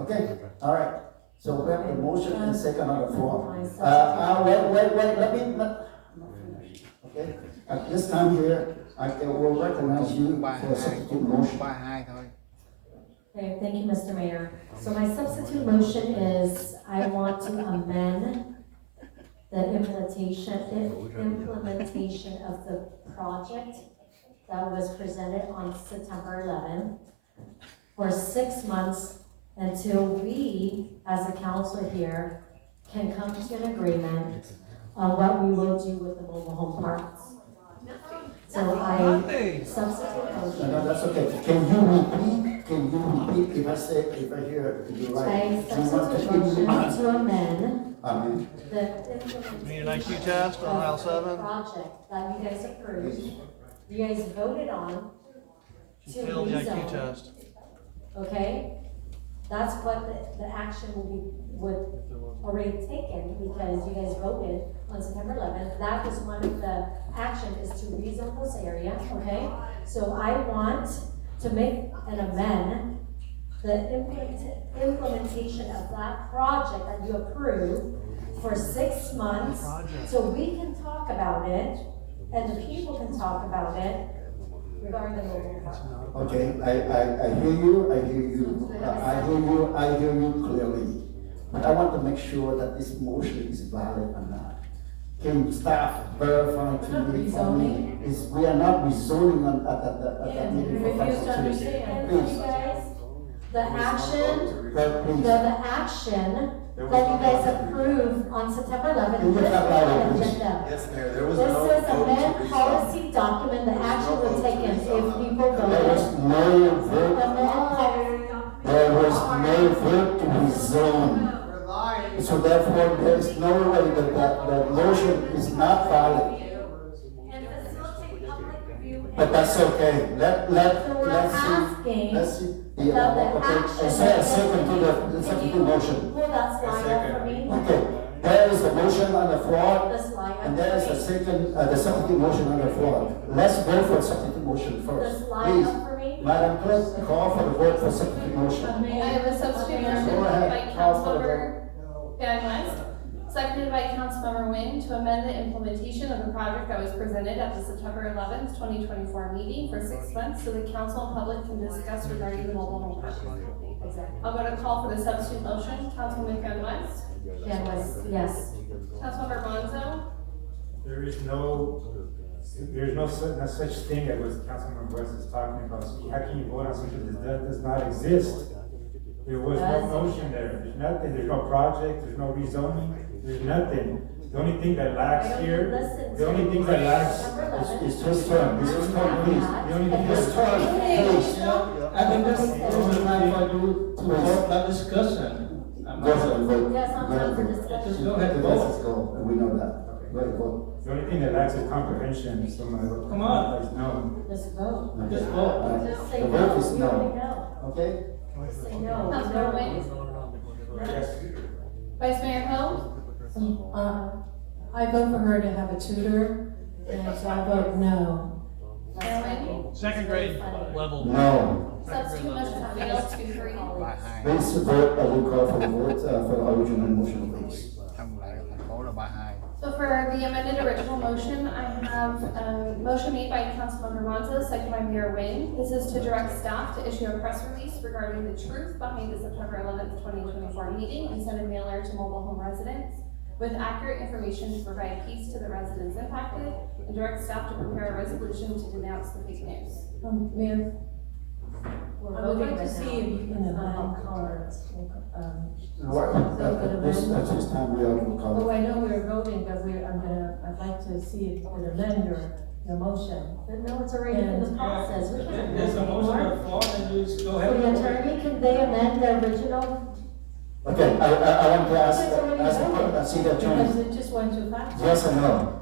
Okay, all right. So we have the motion and second on the floor. My Wait, let me. Okay, at this time here, I will recognize you for a substitute motion. Okay, thank you, Mr. Mayor. So my substitute motion is, I want to amend the implementation of the project that was presented on September 11th for 6 months until we, as a council here, can come to an agreement on what we will do with the mobile home parks. So I substitute motion. No, that's okay. Can you repeat if I hear you right? I substitute motion to amend Amen. the implementation Need an IQ test on aisle 7? project that you guys approved, you guys voted on to Failed the IQ rezone, test. okay? That's what the action would already taken, because you guys voted on September 11th. That was one of the action, is to rezone this area, okay? So I want to make an amend the implementation of that project that you approved for 6 months, so we can talk about it, and the people can talk about it regarding the mobile park. Okay, I hear you clearly. But I want to make sure that this motion is valid or not. Can staff verify to me for me? We are not rezoning at that meeting for Refuse to council. understand. And you Please. guys, the action Please. the action that you guys approved on September 11th, Can you this is have that, on the please? agenda. Yes, Mayor, there was This no is a vote to med rezone. policy document, the action was taken if people There was voted. no The vote, med policy. there was no vote to rezone. So therefore, there is no way that the motion is not valid. And facilitate public review. But that's okay. So we're Let's asking see. that the Okay, action. second to the second motion. Pull that slide up for me, Okay, there is a motion on the floor, the slide up and there is for a me, second, the substitute motion on the floor. Let's go for substitute motion the first. slide Please, up for me. Madam Clerk, call for the vote for substitute motion. I have a substitute motion Go ahead, by call for the Councilmember Van West, seconded by Councilmember Nguyen to amend the implementation of the project that was presented at the September 11th, 2024 meeting for 6 months so the council and public can discuss regarding the mobile home park. Exactly. I'm going to call for the substitute motion. Councilman Van West, Jan was, yes. Councilmember Monzo? There's no such thing as what Councilmember West is talking about. So how can you vote on something that does not exist? There was no motion there. There's nothing. There's no project. There's no rezoning. There's nothing. The only thing that lacks here, the only thing that lacks It's his turn, it's his turn, please. The only thing His that's turn, please. I think this is the time for you to hold that discussion. Go ahead and vote. Yes, I'm time for discussion. Just go ahead and Let's vote. just go, and we know that. Go ahead, vote. the only thing that lacks is comprehension. So my Come on. no. Just vote. Okay. Just vote. All right. Just say The no, vote is we already no, know. okay? Say no. Councilmember Wayne? Yes. Vice Mayor Hill? I vote for her to have a tutor, and so I vote no. Mayor Wayne? Second grade level. No. Substitute motion failed 2-3. Please vote, we call for the vote, for the original motion, please. Trong lại thành phố là 32. So for the amended original motion, I have a motion made by Councilmember Monzo, second by Mayor Wayne. This is to direct staff to issue a press release regarding the truth behind the September 11th, 2024 meeting and send a mailer to mobile home residents with accurate information to provide peace to the residents impacted and direct staff to prepare a resolution to denounce the fake news. Mayor, We're I would voting like to right see now. if you can amend colors. What, at this time, we are to Oh, call. I know we're voting, but I'd like to see if you could amend your motion. But no, it's already in the process. We can't There's a amend motion on anymore. the floor, and you just go ahead. The and vote. attorney, can they amend the original? Okay, I want to ask, It's already voted. city Because attorney, it just went too fast. yes or no?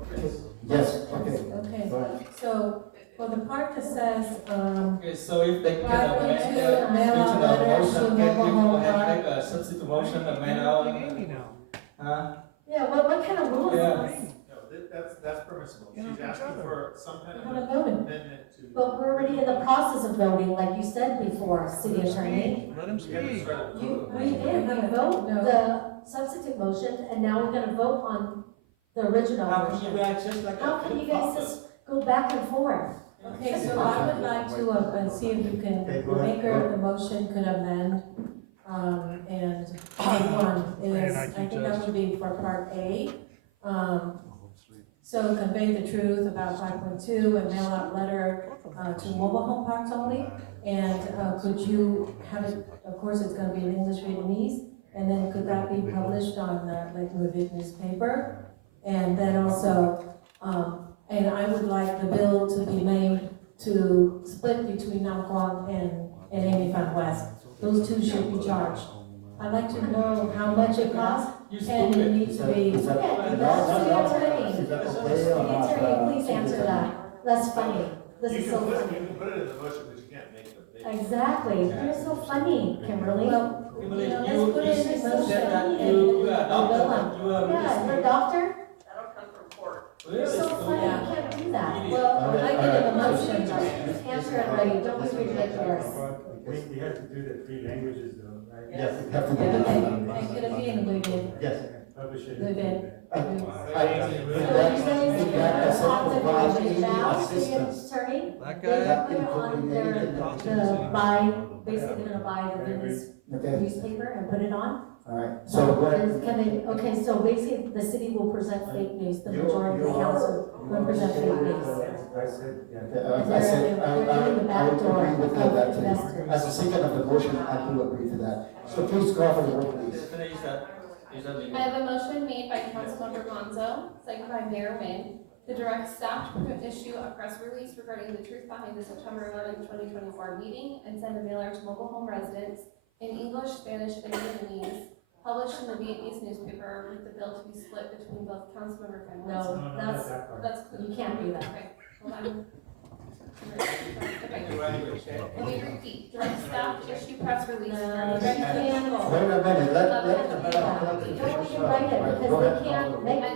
Yes, okay. Okay, Go ahead. so for the part that says, Okay, so if they can Right, amend to the mail out original letters to motion, can you mobile go home ahead and park. make a substitute motion, amend our? Huh? Yeah, what kind of rules is Yeah. this? No, that's permissible. She's asking for some kind We're of gonna vote it. amendment to. But we're already in the process of voting, like you said before, city attorney. Let him speak. We did, we vote No. the substitute motion, and now we're gonna vote on the original How can you motion. guys just like? How can you guys just go back and forth? Okay, so I would like to, see if you can, Okay, go the ahead. maker of the motion could amend, and part one is, I think that would be for part A. So convey the truth about 5.2 and mail out letter, to mobile home parks only. And, could you have it, of course, it's gonna be in English Vietnamese, and then could that be published on the Lakewood Vic newspaper? And then also, and I would like the bill to be made to split between Nam Quang and Amy Fan West. Those two should be charged. I'd like to know how much it costs, You and it stupid. needs to be, Is that- Yeah, no, that's no, the no. attorney. Is that okay City or not? attorney, please answer that. That's funny. This You is can so put it, funny. you can put it in the motion, but you can't make the big. Exactly, you're so funny, Kimberly. well, Kimberly, let's you, put you it in the said that motion. you are a doctor, Bill. but you are. Yeah, you're a doctor? Really? You're so funny, you can't do that. Well, I Okay, get all a right. motion. Answer it right, don't be ridiculous. We have to do the three languages though, right? Yes, we have to do Okay, that. and could it be in Vietnam? Yes. Publish it. Live in. I- So you with guys that, are I said talking provide about it any now, city assistance. attorney? That They guy. can put it on their, the buy, basically gonna buy the business Okay, newspaper and put it on? all right, so go ahead. Can they, okay, so basically, the city will present fake news, the You- majority of the you are- council will present fake news. I said, yeah. Okay, I said, I would agree with that too. Investors. As a second of the motion, I do agree to that. So please call for the vote, please. Stephanie, is that legal? I have a motion made by Councilmember Monzo, second by Mayor Wayne, to direct staff to issue a press release regarding the truth behind the September 11th, 2024 meeting and send a mailer to mobile home residents in English, Spanish, and Vietnamese, published in the Vietnamese newspaper with the bill to be split between both Councilmember Fan West. No, that's, that part. That's clear. you can't do that. Okay, hold on. Okay, let me repeat, direct staff to issue press release. No, regarding you the can't. truth- Wait a minute, let, Don't even write it, because they can't make us,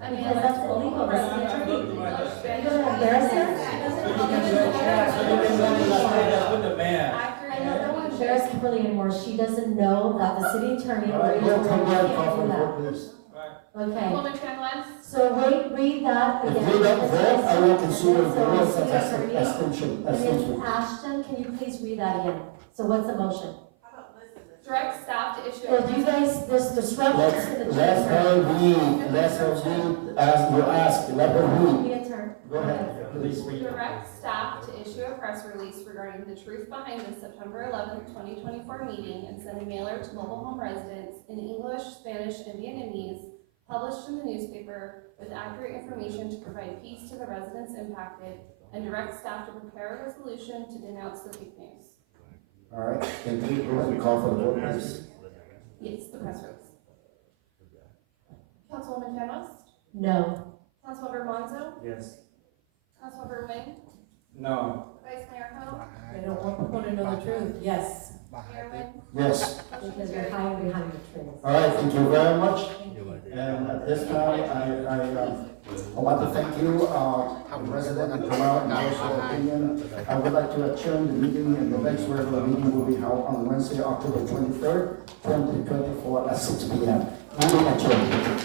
because that's illegal, that's the attorney. You're gonna embarrass her? With the mayor. I know, don't embarrass Kimberly anymore, she doesn't know that the city attorney All or right, we'll come back, call can't for do the that. vote, please. Okay, Woman Fan West? so read that If again. we don't vote, I will consider the So, vote city as attorney, extension, And then extension. Ashton, can you please read that again? So what's the motion? Direct staff to issue. If you guys, there's disruptions in the Let chamber. her read, as you ask, let her read. Your turn. Go ahead, please read. Direct staff to issue a press release regarding the truth behind the September 11th, 2024 meeting and send a mailer to mobile home residents in English, Spanish, and Vietnamese, published in the newspaper with accurate information to provide peace to the residents impacted, and direct staff to prepare a resolution to denounce the fake news. All right, can we go ahead and call for the vote, please? Yes, the press release. Councilwoman Van West? No. Councilmember Monzo? Yes. Councilmember Wing? No. Vice Mayor Ho? They don't want people to know the truth, yes. Mayor Wing? Yes. Because you're hiding behind the trees. All right, thank you very much. And at this time, I want to thank you, President and come out and voice your opinion. I would like to adjourn the meeting, and the next regular meeting will be held on Wednesday, October 23rd, 2024 at 6 p.m. Meeting adjourned.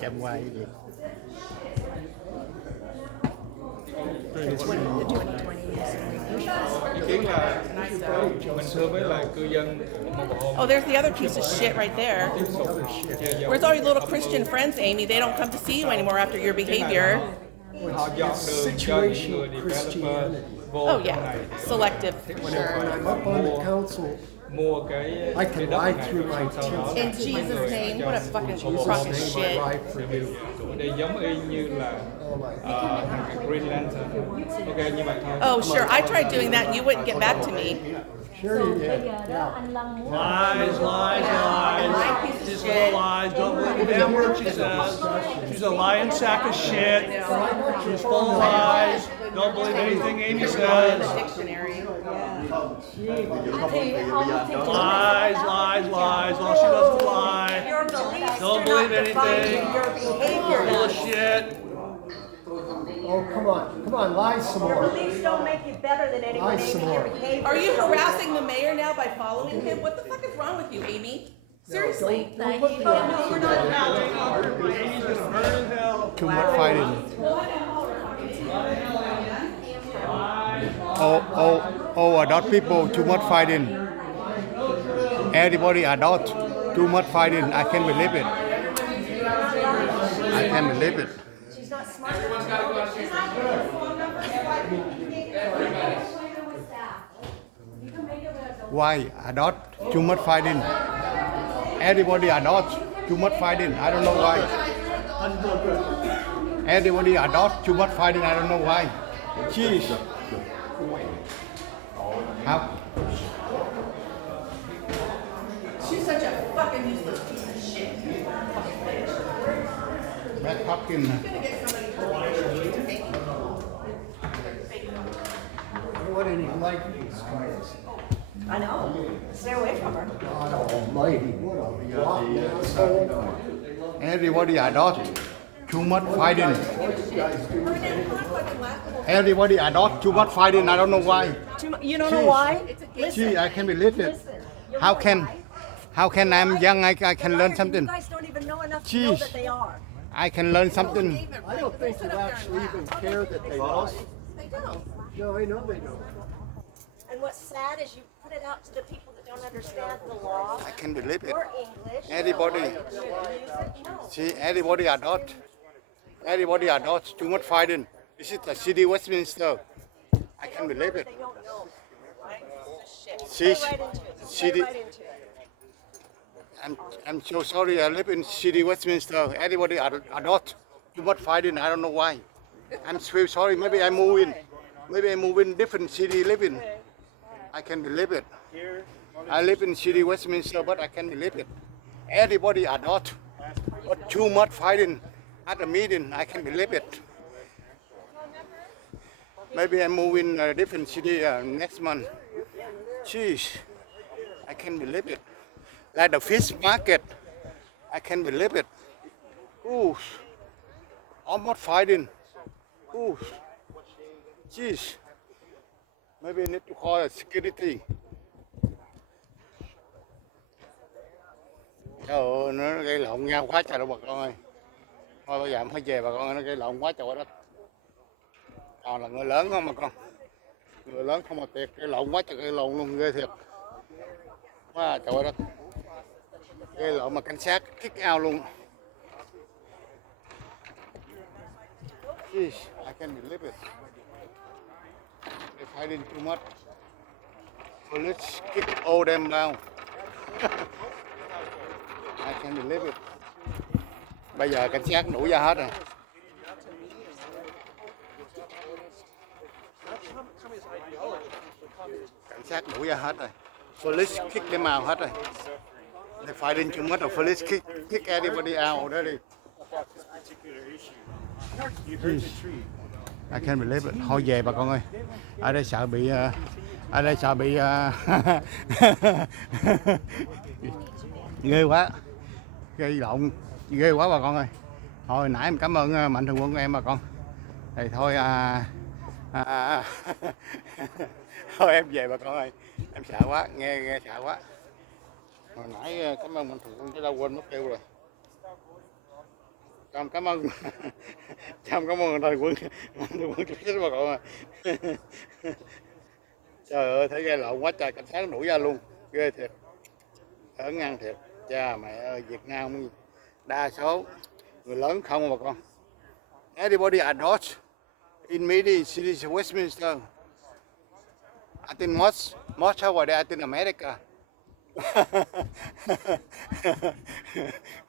Chăm quay gì? Ý kiến là mình thưa với lại cư dân Oh, there's the other piece of shit right there. Where's all your little Christian friends, Amy? They don't come to see you anymore after your behavior. họ dọn đường cho những người developer vô Oh trong yeah, này. selective. When I'm up on the council, Mua cái I can đất lie này through my sau đó In là mọi Jesus' người name, cho what a fucking mobile crock home of I shit. lie for you. Đây giống y như là thằng cái Green Lantern. Ok, như vậy thôi. Oh sure, I tried doing that and you wouldn't get back to me. Sure you did. Bây giờ đó anh Lâm muốn. Lies, lies. Just little lies. Don't believe every word she says. She's a lying sack of shit. She's full of lies. Don't believe anything Amy says. Dictionary. Lies, lies, lies. All she does is lie. Don't believe anything. Full of shit. Oh, come on, lie some more. Your beliefs don't make you better than anyone, Lie some Amy. Your more. behavior. Are you harassing the mayor now by following him? What the fuck is wrong with you, Amy? Seriously. Thank you. We're not having Amy's gonna burn in hell. Too much fighting. Adult people, too much fighting. Everybody adult, too much fighting. I can't believe it. I can't believe it. She's not smart. Why adult, too much fighting? Everybody adult, too much fighting. I don't know why. Everybody adult, too much fighting. I don't know why. Jeez. How? She's such a fucking useless piece of shit. That fucking. I'm gonna get somebody to take me. I don't want any lightning strikes. I know. Stay away from her. God almighty, what a rotten asshole. Everybody adult, too much fighting. What you guys do? Everybody adult, too much fighting. I don't know why. You don't know why? Gee, I can't believe it. You're How right. can I'm young? I can learn You something. guys don't even know enough to know Jeez. that they are. I can learn something. I don't think you actually even care that they lost. They don't. No, I know they don't. And what's sad is you put it out to the people that don't understand the law I can believe it. or English. Everybody. No. See, everybody adult. Everybody adult, too much fighting. This is the city Westminster. I can't believe it. They don't know. Right? See, Stay right into it. Stay city. right into it. I'm so sorry. I live in city Westminster. Everybody are not too much fighting. I don't know why. I'm so sorry. Maybe I move in. Maybe I move in different city living. I can believe it. I live in city Westminster, but I can believe it. Everybody are not too much fighting at a meeting. I can believe it. Maybe I move in a different city next month. Jeez, I can't believe it. Like the fish market, I can't believe it. Ooh, almost fighting. Ooh, jeez. Maybe I need to call security. Trời ơi, nó gây lộn nhau quá trời đâu bà con ơi. Thôi bây giờ em phải về bà con ơi, nó gây lộn quá trời đất. Còn là người lớn không bà con. Người lớn không mà tiệt, gây lộn quá trời gây lộn luôn, ghê thiệt. Quá trời đất. Gây lộn mà cảnh sát kick out luôn. Jeez, I can't believe it. They're fighting too much. Police kick all them down. I can't believe it. Bây giờ cảnh sát đuổi ra hết rồi. Cảnh sát đuổi ra hết rồi. Police kick them out hết rồi. They're fighting too much. Police kick everybody out đó đi. I can't believe it. Thôi về bà con ơi. Ở đây sợ bị ghê quá. Gây lộn ghê quá bà con ơi. Thôi nãy em cảm ơn mạnh thường quân của em bà con. Thì thôi thôi em về bà con ơi. Em sợ quá, nghe sợ quá. Hồi nãy cảm ơn mạnh thường quân cái đâu quên mất kêu rồi. Cảm ơn cảm ơn thầy quân chút xíu bà con ơi. Trời ơi thấy ghê lộn quá trời, cảnh sát đuổi ra luôn, ghê thiệt, ớn ngang thiệt. Cha mẹ ơi, Việt Nam đa số người lớn không bà con. Everybody adult in meeting cities of Westminster. I think most over there, I think America.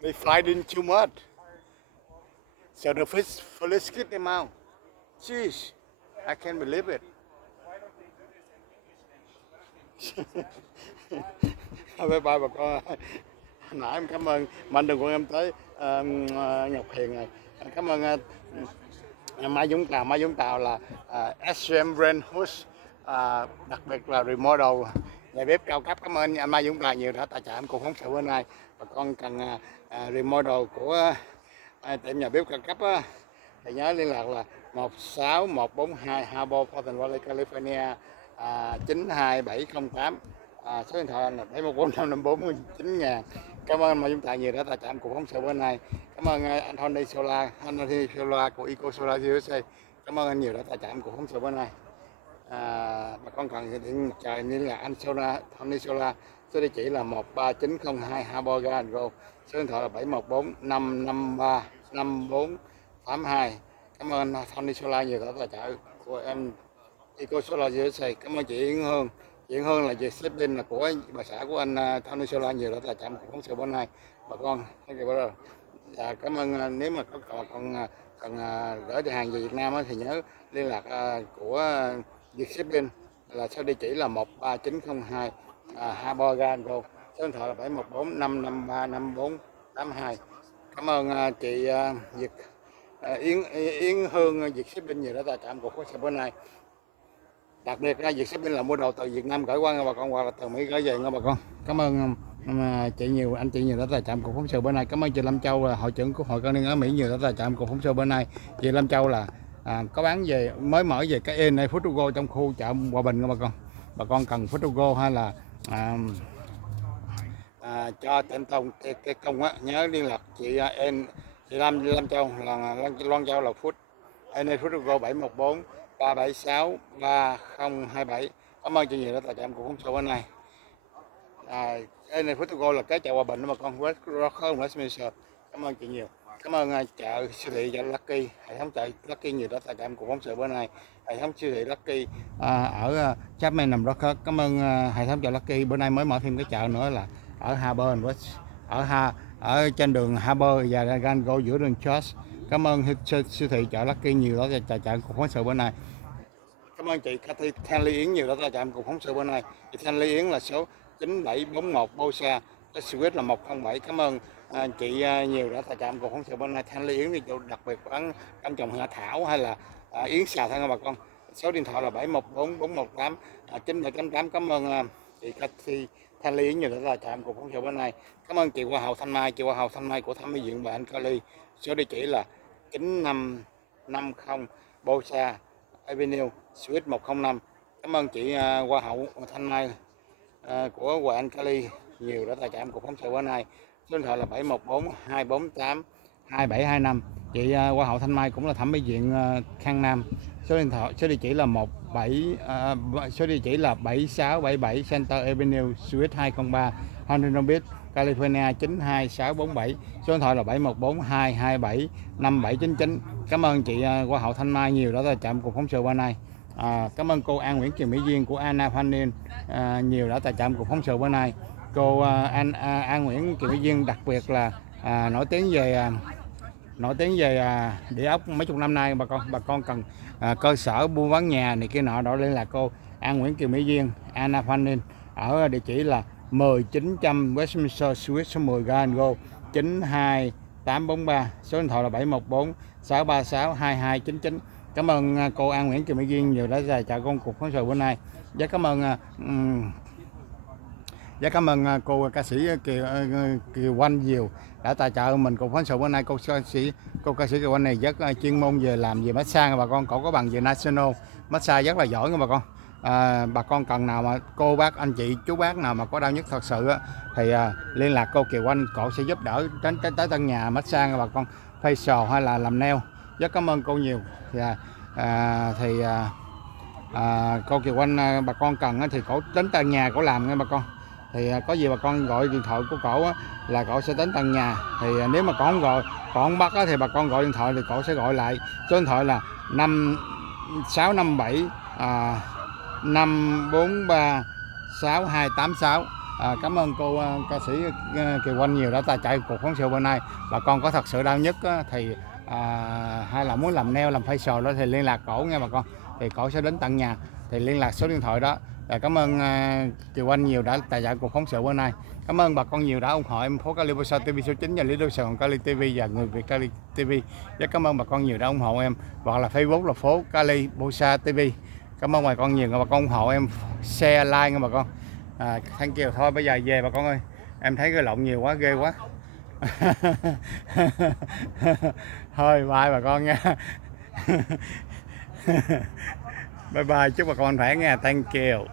They fighting too much. So the police kick them out. Jeez, I can't believe it. Bye bye bà con. Nãy em cảm ơn mạnh thường quân em tới Ngọc Hiền này. Cảm ơn Mai Dũng Tàu là SM Brand Host, đặc biệt là remodel nhà bếp cao cấp. Cảm ơn anh Mai Dũng Tàu nhiều đã tài trợ em cùng phóng sự bữa nay. Bà con cần remodel của tiệm nhà bếp cao cấp á, thì nhớ liên lạc là 16142 Harbour, Portland Valley, California 92708. Số điện thoại là 7145549.000. Cảm ơn Mai Dũng Tàu nhiều đã tài trợ em cùng phóng sự bữa nay. Cảm ơn anh Tony Solar của Eco Solar USA. Cảm ơn anh nhiều đã tài trợ em cùng phóng sự bữa nay. Bà con cần điện mặt trời nên là anh Tony Solar. Số địa chỉ là 13902 Harbour Garden Road. Số điện thoại là 714-553-5482. Cảm ơn Tony Solar nhiều đã tài trợ của em Eco Solar USA. Cảm ơn chị Yến Hương. Chị Yến Hương là chị shipping là của bà xã của anh Tony Solar nhiều đã tài trợ của phóng sự bữa nay. Bà con, cảm ơn. Nếu mà cần gửi hàng về Việt Nam thì nhớ liên lạc của Viec shipping là số địa chỉ là 13902 Harbour Garden Road. Số điện thoại là 714-553-5482. Cảm ơn chị Yến Hương Viec shipping nhiều đã tài trợ của phóng sự bữa nay. Đặc biệt là Viec shipping là mua đồ từ Việt Nam gửi qua bà con hoặc là từ Mỹ gửi về nha bà con. Cảm ơn chị nhiều, anh chị nhiều đã tài trợ của phóng sự bữa nay. Cảm ơn chị Lâm Châu là hội trưởng của hội con niên ở Mỹ nhiều đã tài trợ của phóng sự bữa nay. Chị Lâm Châu là có bán về mới mở về cái en này Photogo trong khu chợ Hòa Bình nha bà con. Bà con cần Photogo hay là cho tên tông cái công á, nhớ liên lạc chị Lâm Châu là Loan Châu là Food en Photogo 714-376-3027. Cảm ơn chị nhiều đã tài trợ của phóng sự bữa nay. En Photogo là cái chợ Hòa Bình đó bà con, Westminster. Cảm ơn chị nhiều. Cảm ơn chợ siêu thị chợ Lucky, hệ thống chợ Lucky nhiều đã tài trợ của phóng sự bữa nay. Hệ thống siêu thị Lucky ở Chapman nằm đó. Cảm ơn hệ thống chợ Lucky, bữa nay mới mở thêm cái chợ nữa là ở Harbour ở trên đường Harbour và Gango giữa đường Church. Cảm ơn siêu thị chợ Lucky nhiều đó chợ cục phóng sự bữa nay. Cảm ơn chị Cathy Thanh Ly Yến nhiều đó chạm cục phóng sự bữa nay. Chị Thanh Ly Yến là số 9741 Bosa, Swiss là 107. Cảm ơn chị nhiều đó chạm cục phóng sự bữa nay. Thanh Ly Yến thì đặc biệt bán cam trồng hạ thảo hay là yến xào thôi bà con. Số điện thoại là 714 418 9788. Cảm ơn chị Cathy Thanh Ly Yến nhiều đó chạm cục phóng sự bữa nay. Cảm ơn chị Hoa hậu Thanh Mai của Thẩm mỹ viện và anh Cali. Số địa chỉ là 9550 Bosa Avenue, Suite 105. Cảm ơn chị Hoa hậu Thanh Mai của Hòa Anh Cali nhiều đã tài trạm của phóng sự bữa nay. Số điện thoại là 714 248 2725. Chị Hoa hậu Thanh Mai cũng là thẩm mỹ viện Khang Nam. Số điện thoại số địa chỉ là 7677 Center Avenue, Suite 203, Huntington Beach, California 92647. Số điện thoại là 714 227 5799. Cảm ơn chị Hoa hậu Thanh Mai nhiều đó là chạm cục phóng sự bữa nay. Cảm ơn cô An Nguyễn Kiều Mỹ Duyên của Anna Phanin nhiều đã tại trạm cục phóng sự bữa nay. Cô An Nguyễn Kiều Mỹ Duyên đặc biệt là nổi tiếng về địa ốc mấy chục năm nay. Bà con cần cơ sở buôn bán nhà này kia nọ đó liên lạc cô An Nguyễn Kiều Mỹ Duyên Anna Phanin ở địa chỉ là 10900 Westminster Suite số 10 Gango 92843. Số điện thoại là 714 636 2299. Cảm ơn cô An Nguyễn Kiều Mỹ Duyên nhiều đã chào con cục phóng sự bữa nay. Rất cảm ơn cô ca sĩ Kiều Oanh nhiều đã tài trợ mình cục phóng sự bữa nay. Cô ca sĩ Kiều Oanh này rất chuyên môn về làm về massage bà con, cổ có bằng về National massage rất là giỏi nha bà con. Bà con cần nào mà cô bác anh chị chú bác nào mà có đau nhức thật sự thì liên lạc cô Kiều Oanh, cổ sẽ giúp đỡ đến tới tận nhà massage bà con, facial hay là làm nail. Rất cảm ơn cô nhiều. Cô Kiều Oanh bà con cần thì cổ đến tận nhà cổ làm nha bà con. Thì có gì bà con gọi điện thoại của cổ là cổ sẽ đến tận nhà. Thì nếu mà cổ không gọi, cổ không bắt thì bà con gọi điện thoại thì cổ sẽ gọi lại. Số điện thoại là 657 543 6286. Cảm ơn cô ca sĩ Kiều Oanh nhiều đã tài trợ cuộc phóng sự bữa nay. Bà con có thật sự đau nhức thì hay là muốn làm nail làm facial đó thì liên lạc cổ nha bà con, thì cổ sẽ đến tận nhà, thì liên lạc số điện thoại đó. Cảm ơn Kiều Oanh nhiều đã tài trợ cuộc phóng sự bữa nay. Cảm ơn bà con nhiều đã ủng hộ em phố Cali Bosa TV số 9 và Lý Đô Sài Gòn Cali TV và người Việt Cali TV. Rất cảm ơn bà con nhiều đã ủng hộ em, hoặc là Facebook là phố Cali Bosa TV. Cảm ơn bà con nhiều, bà con ủng hộ em share like nha bà con. Thank you. Thôi bây giờ về bà con ơi, em thấy cái lộn nhiều quá ghê quá. Thôi bye bà con nha. Bye bye, chúc bà con khỏe nha. Thank you.